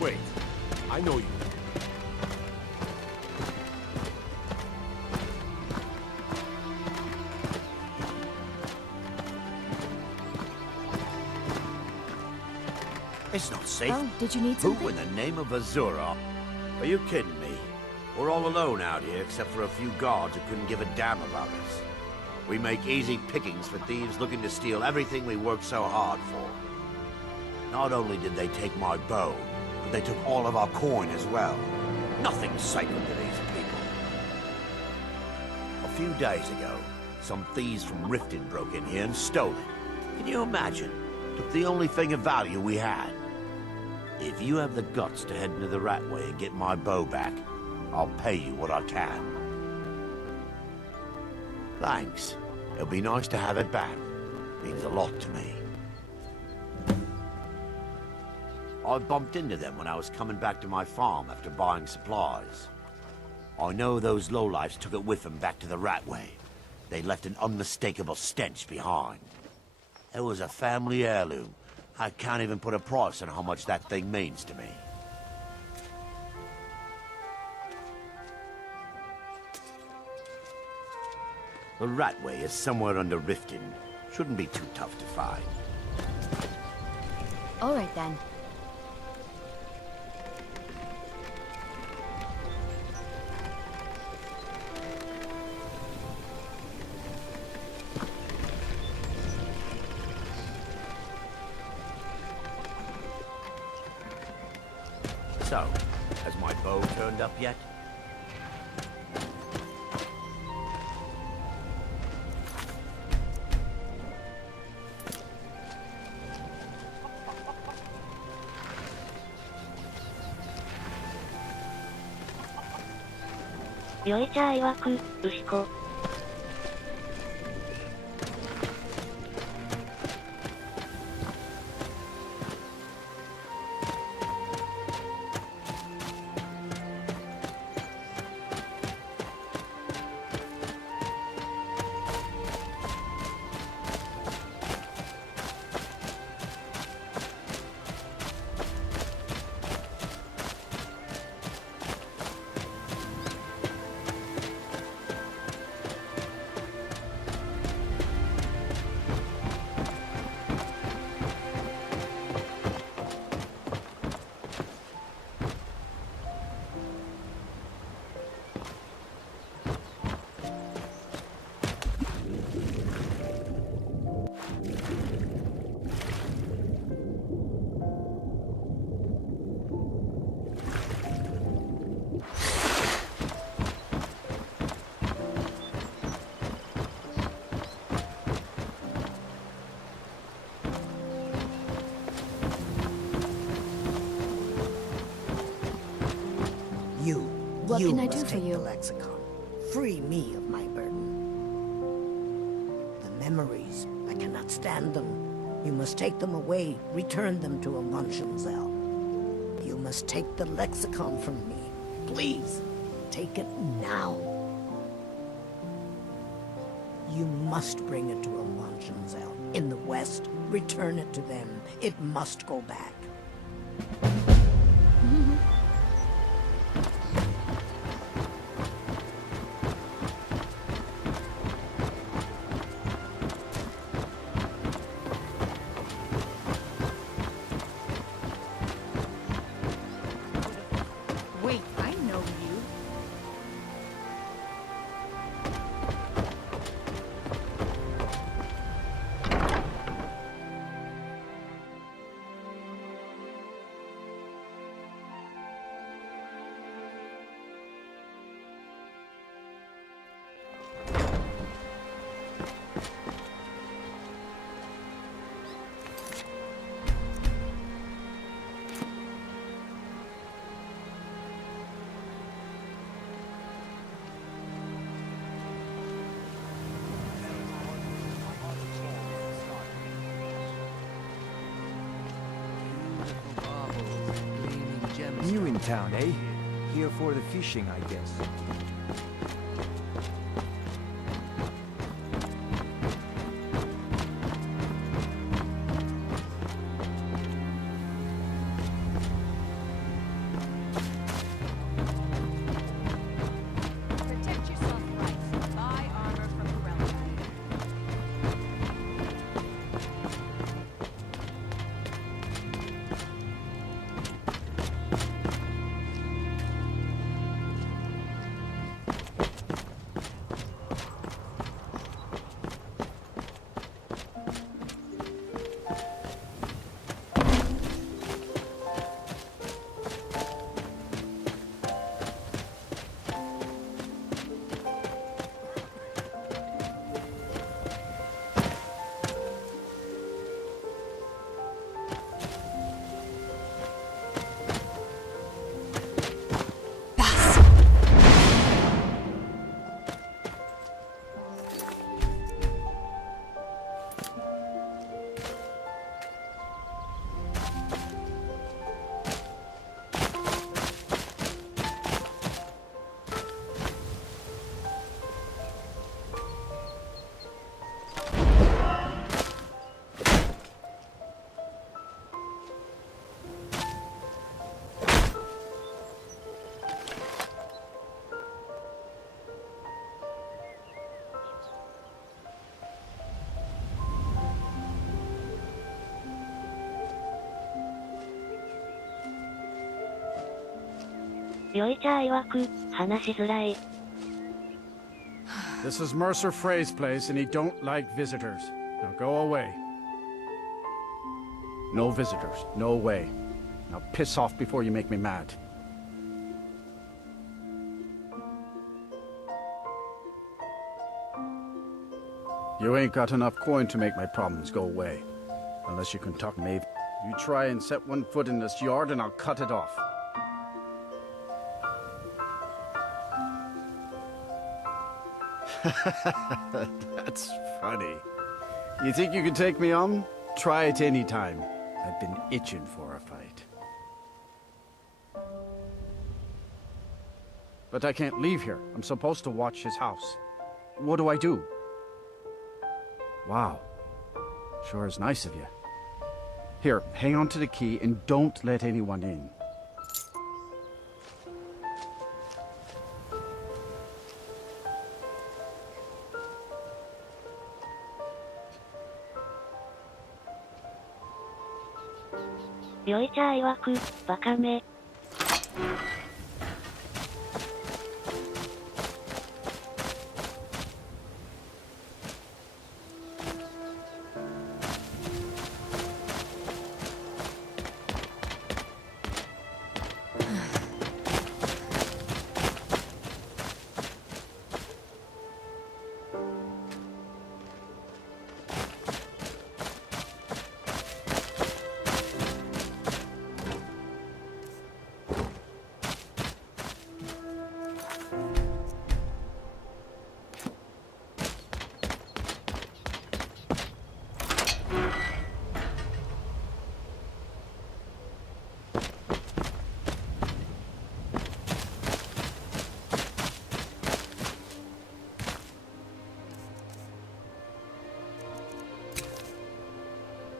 Wait, I know you. It's not safe. Oh, did you need Who something? in the name of Azura? Are you kidding me? We're all alone out here except for a few guards who couldn't give a damn about us. We make easy pickings for thieves looking to steal everything we worked so hard for. Not only did they take my bow, but they took all of our coin as well. Nothing's sacred to these people. A few days ago, some thieves from Riften broke in here and stole it. Can you imagine? Took the only thing of value we had. If you have the guts to head into the Ratway and get my bow back, I'll pay you what I can. Thanks. It'll be nice to have it back. Means a lot to me. I bumped into them when I was coming back to my farm after buying supplies. I know those lowlifes took it with them back to the Ratway. They left an unmistakable stench behind. It was a family heirloom. I can't even put a price on how much that thing means to me. The Ratway is somewhere under Riften. Shouldn't be too tough to find. All right then. So, has my bow turned up yet?酔いちゃいわく、牛子。What you can I must do for take you? the lexicon. Free me of my burden. The memories, I cannot stand them. You must take them away, return them to a Munchenzell. You must take the lexicon from me. Please, take it now. You must bring it to a Munchenzell. In the West, return it to them. It must go back. Wait, I know you. New in town, eh? Here for the fishing, I guess. Protect yourself right. Buy armor from the relic. This is Mercer Frey's place, and he don't like visitors. Now go away. No visitors. No way. Now piss off before you make me mad. You ain't got enough coin to make my problems go away. Unless you can talk Maeve. You try and set one foot in this yard and I'll cut it off. That's funny. You think you can take me on? Try it any time. I've been itching for a fight. But I can't leave here. I'm supposed to watch his house. What do I do? Wow. Sure is nice of you. Here, hang on to the key and don't let anyone in. Yoicha iwaku, bakame.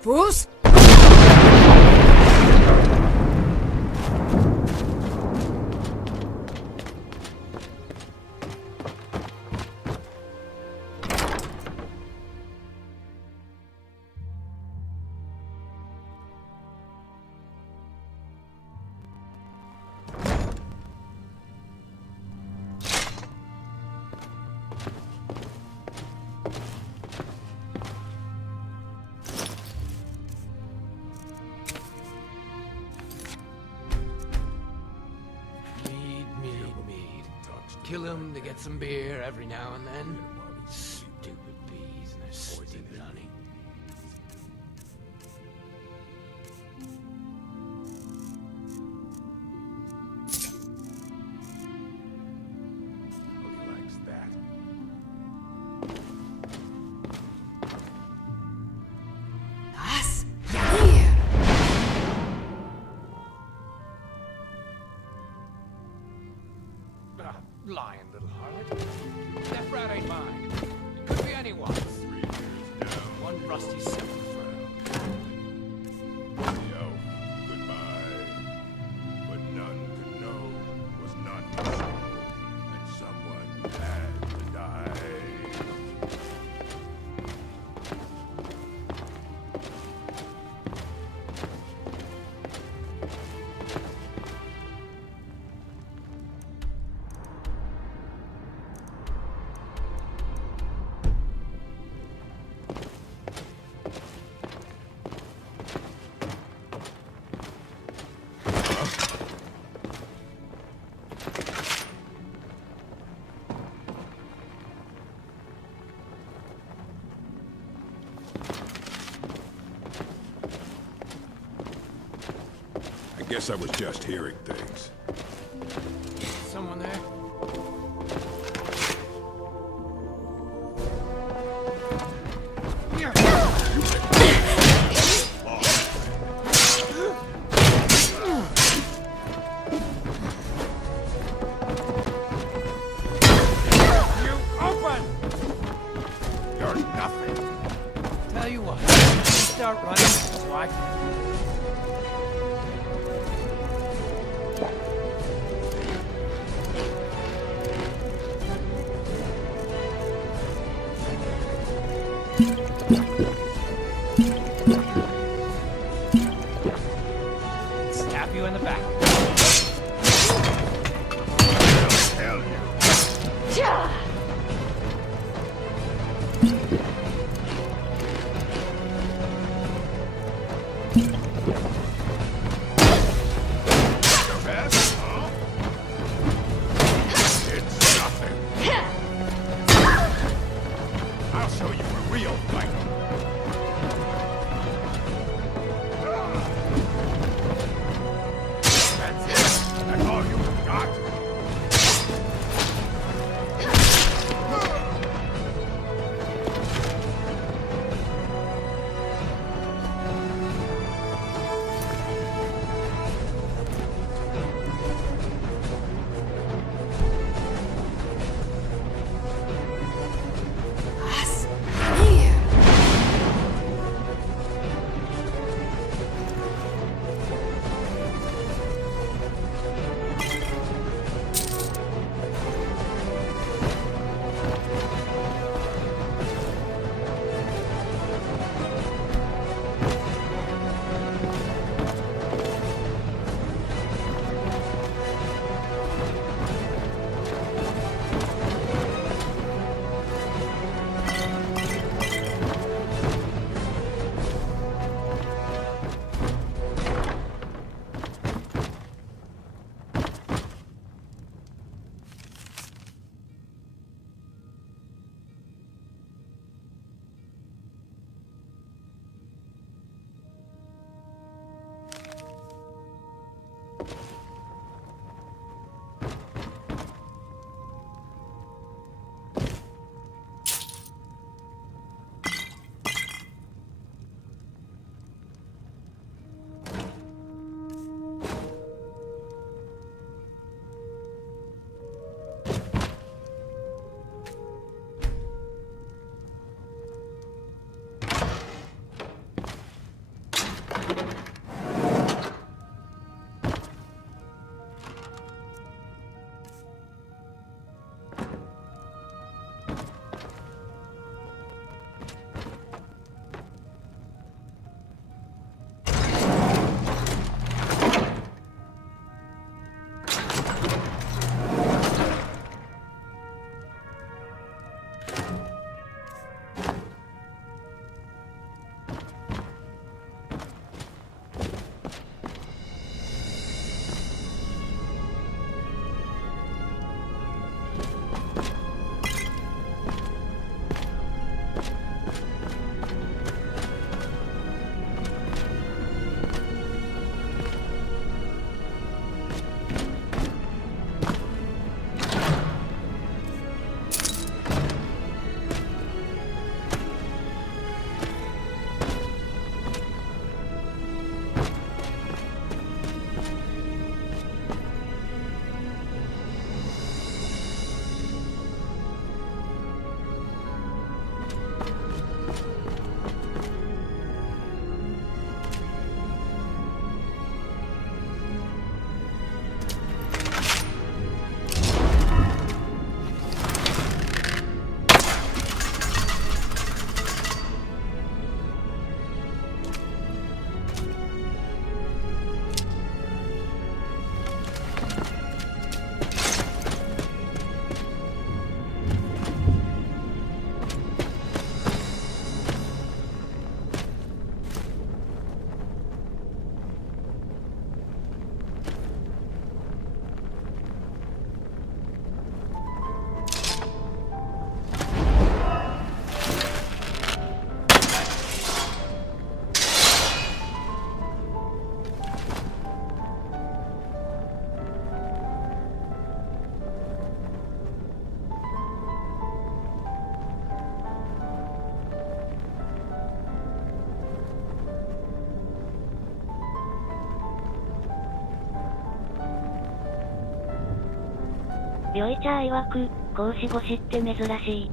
Fools! Kill him to get some beer every now and then. Stupid bees and their stupid honey. He likes that. Nas, Yair! Lying little harlot. That brat ain't mine. It could be anyone's. 3 years down. One rusty silver fur. Yo, goodbye. But none could know was not possible, and someone had to die. I guess I was just hearing things. Someone there? You're nothing. Tell you what, you start running so I can... Stab you in the back. Hell you. Best, huh? It's nothing. I'll show you a real fighter. That's it. That's all you got. よいちゃ曰く、格子越しって珍しい。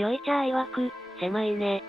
よいちゃ曰く、狭いね。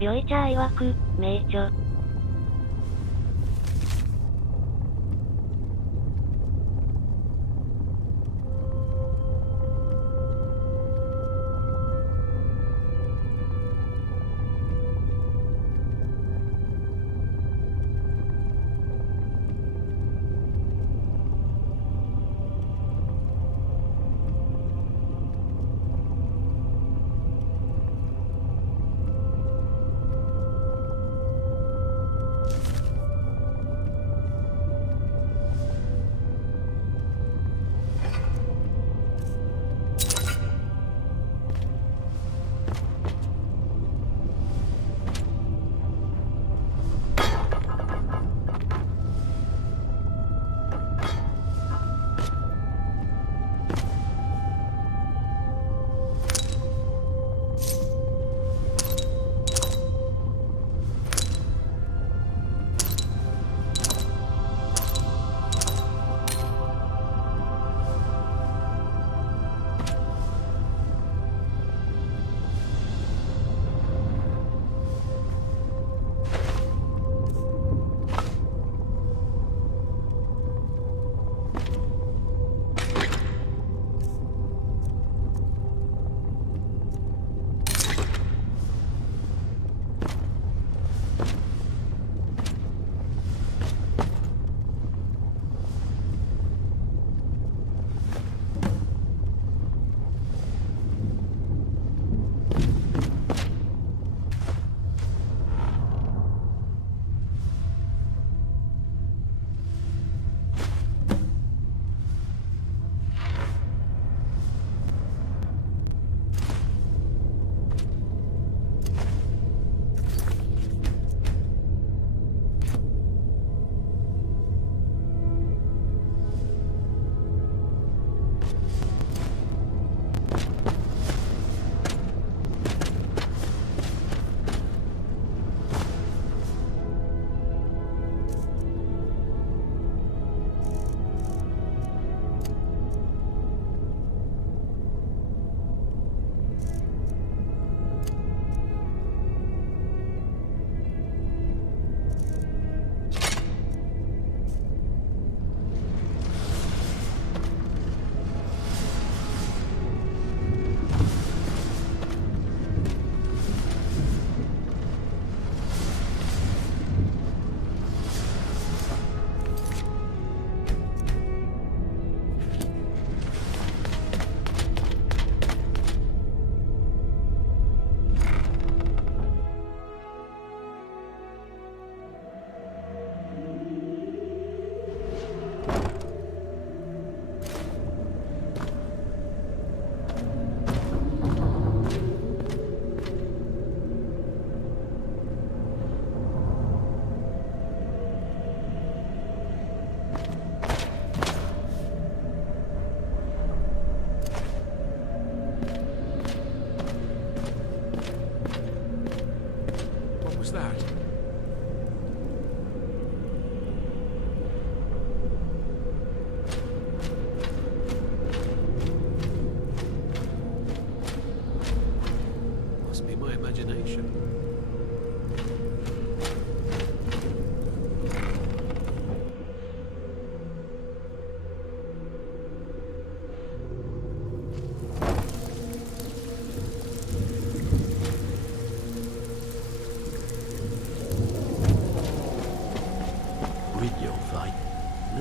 よいちゃ曰く、名著。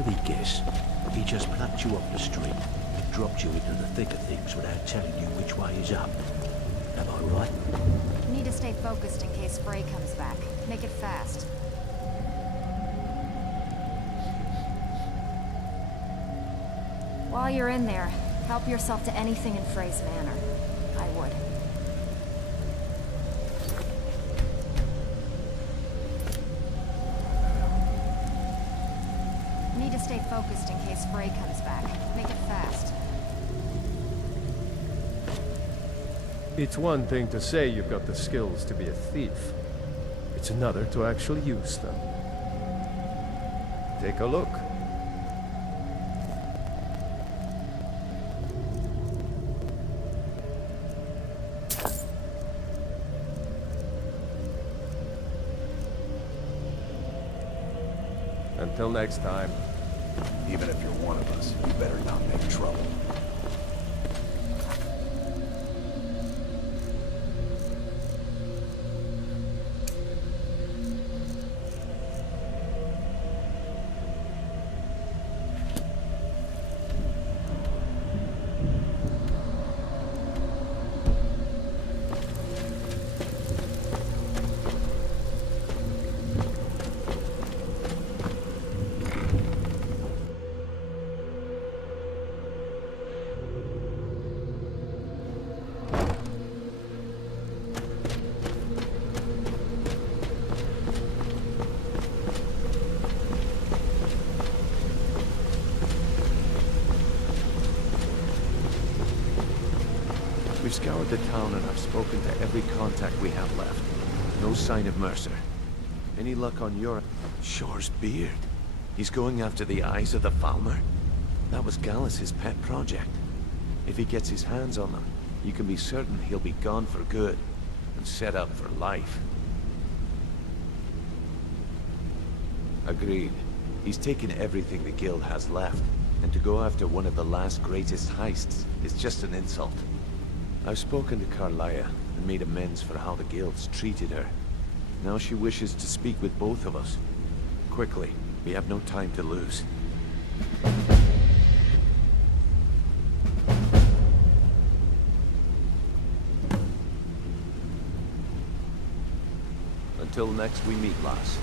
did he guess? He just plucked you off the street, dropped you into the thick of things without telling you which way is up. Am I right? You need to stay focused in case Frey comes back. Make it fast. While you're in there, help yourself to anything in Frey's manor. I would. You need to stay focused in case Frey comes back. Make it fast. It's one thing to say you've got the skills to be a thief. It's another to actually use them. Take a look. Until next time. Even if you're one of us, you better not make trouble. We've scoured the town and I've spoken to every contact we have left. No sign of Mercer. Any luck on your... Shore's beard? He's going after the eyes of the Falmer? That was Gallus' pet project. If he gets his hands on them, you can be certain he'll be gone for good and set up for life. Agreed. He's taken everything the guild has left, and to go after one of the last greatest heists is just an insult. I've spoken to Carlia and made amends for how the guild's treated her. Now she wishes to speak with both of us. Quickly, we have no time to lose. Until next we meet, lass.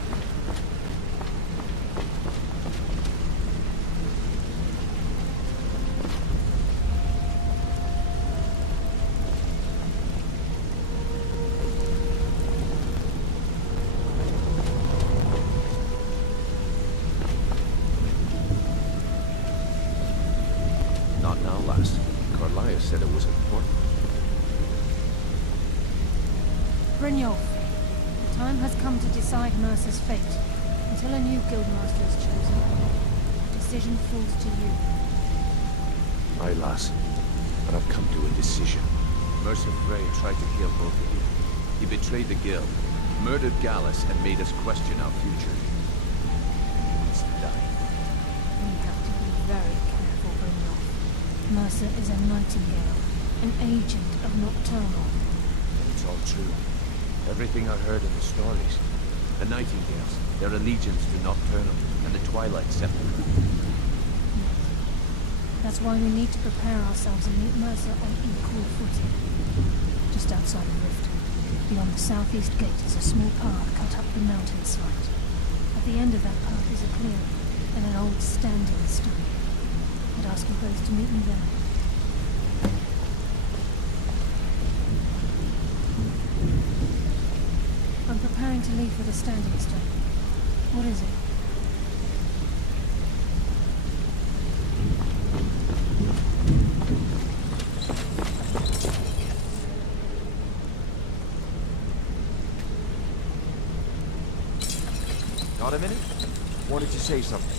Not now, lass. Carlia said it was important. Brynjolf, the time has come to decide Mercer's fate. Until a new guildmaster is chosen, the decision falls to you. Aye, lass. But I've come to a decision. Mercer Frey tried to kill both of you. He betrayed the guild, murdered Gallus, and made us question our future. He needs to die. We have to be very careful, Brynjolf. Mercer is a nightingale, an agent of Nocturnal. It's all true. Everything I heard in the stories. The Nightingales, their allegiance to Nocturnal, and the Twilight Scepter. That's why we need to prepare ourselves and meet Mercer on equal footing. Just outside the rift, beyond the southeast gate is a small path cut up the mountainside. At the end of that path is a clearing, and an old standing stone. I'd ask you both to meet me there. I'm preparing to leave for the standing stone. What is it? Got a minute? Wanted to say something.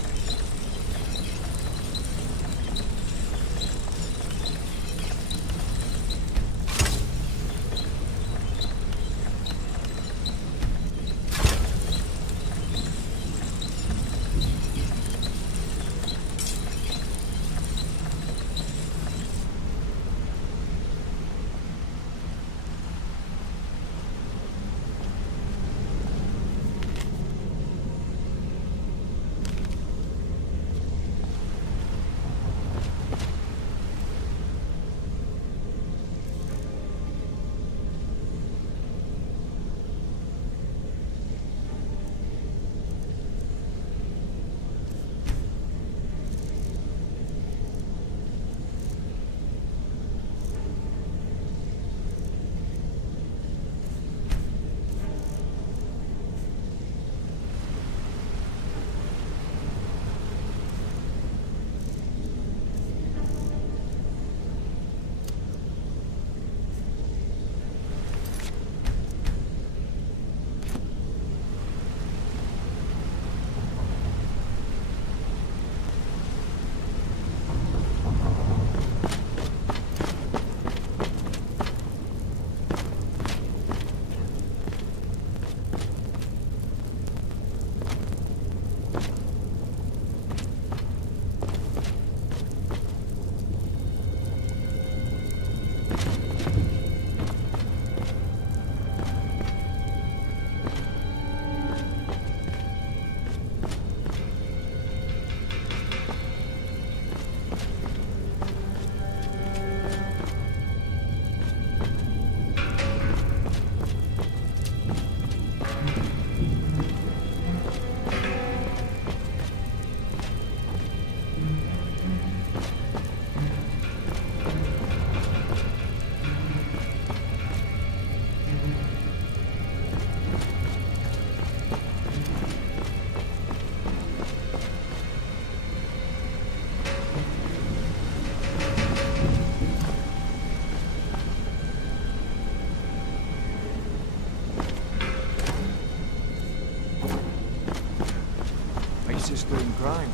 sister in crime.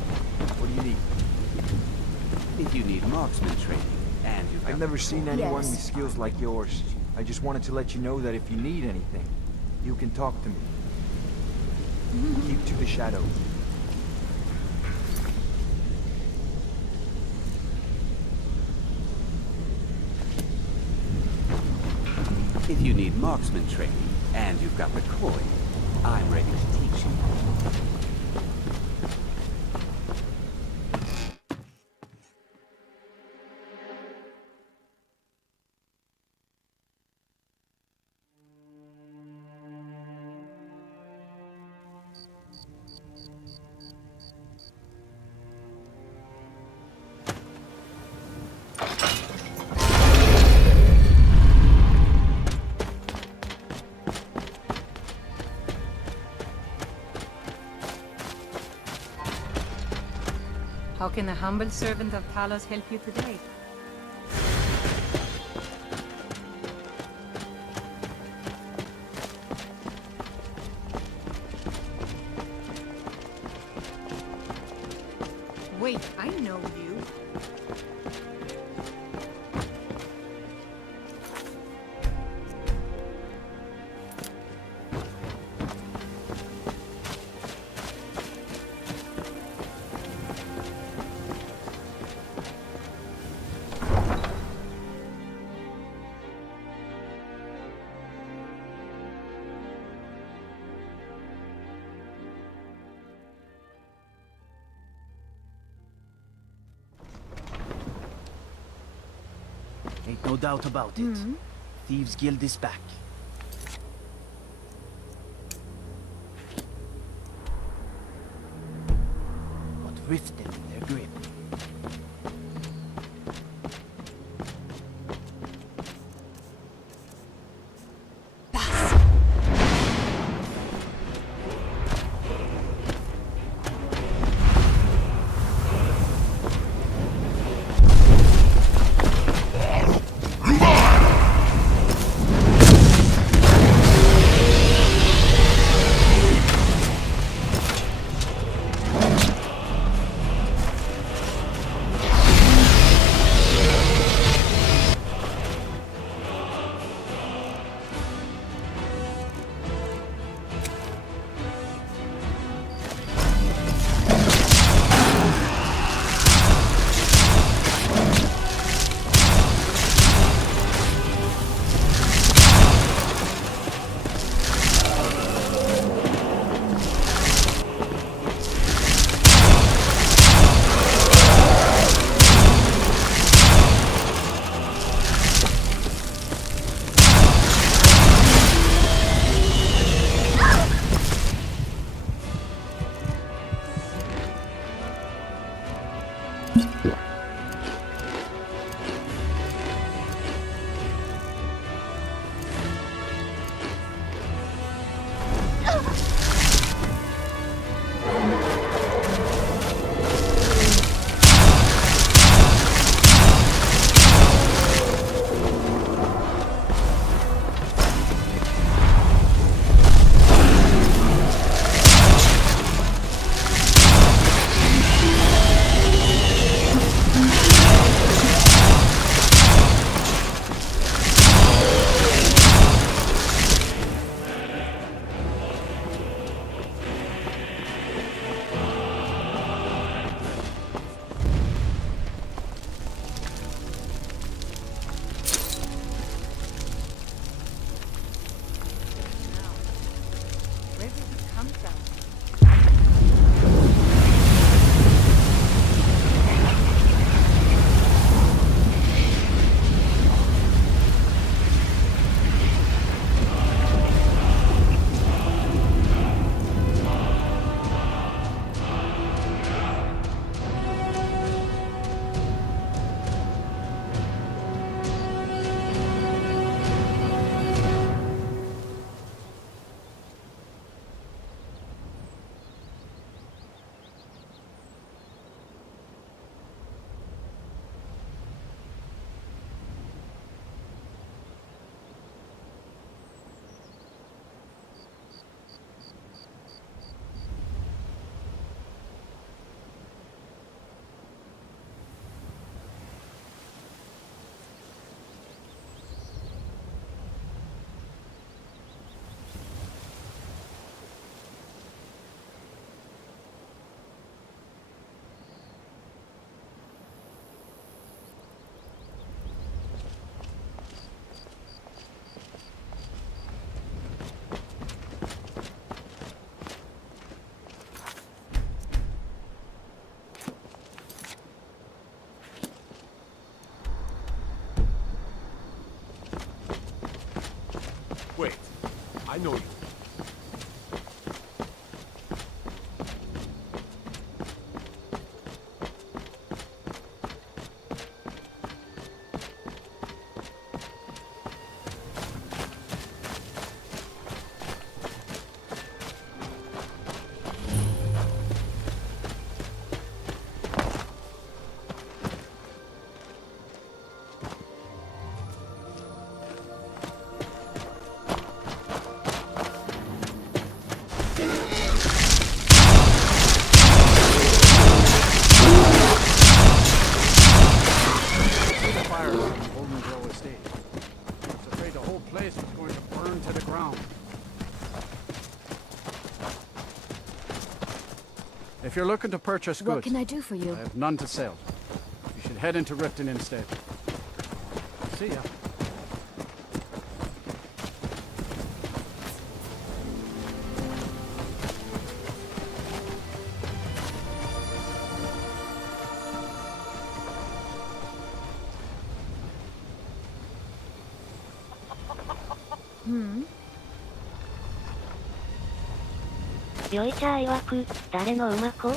What do you need? If you need marksman training, and you've I've never seen anyone with skills like yours. I just wanted to let you know that if you need anything, you can talk to me. Keep to the shadows. If you need marksman training, and you've got the coin, I'm ready to teach you. How can the humble servant of Talos help you today? Wait, I know you. Ain't no doubt about it. Thieves' Guild is back. What rift them in their grip? know you. If you're looking to purchase goods, What can I do for you? I have none to sell. You should head into Riften instead. See ya. Hmm? よいちゃ曰く、誰の馬子？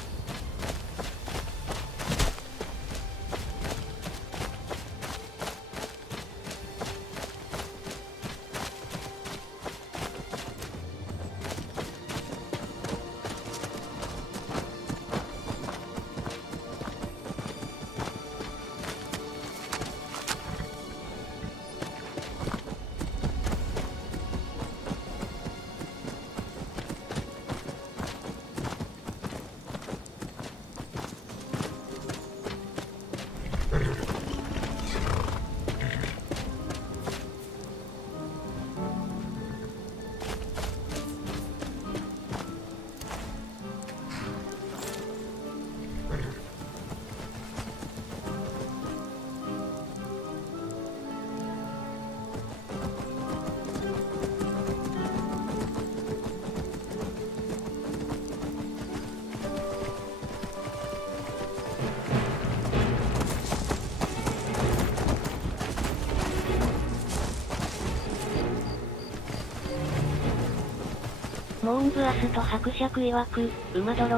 モーンブアスと伯爵曰く、馬泥棒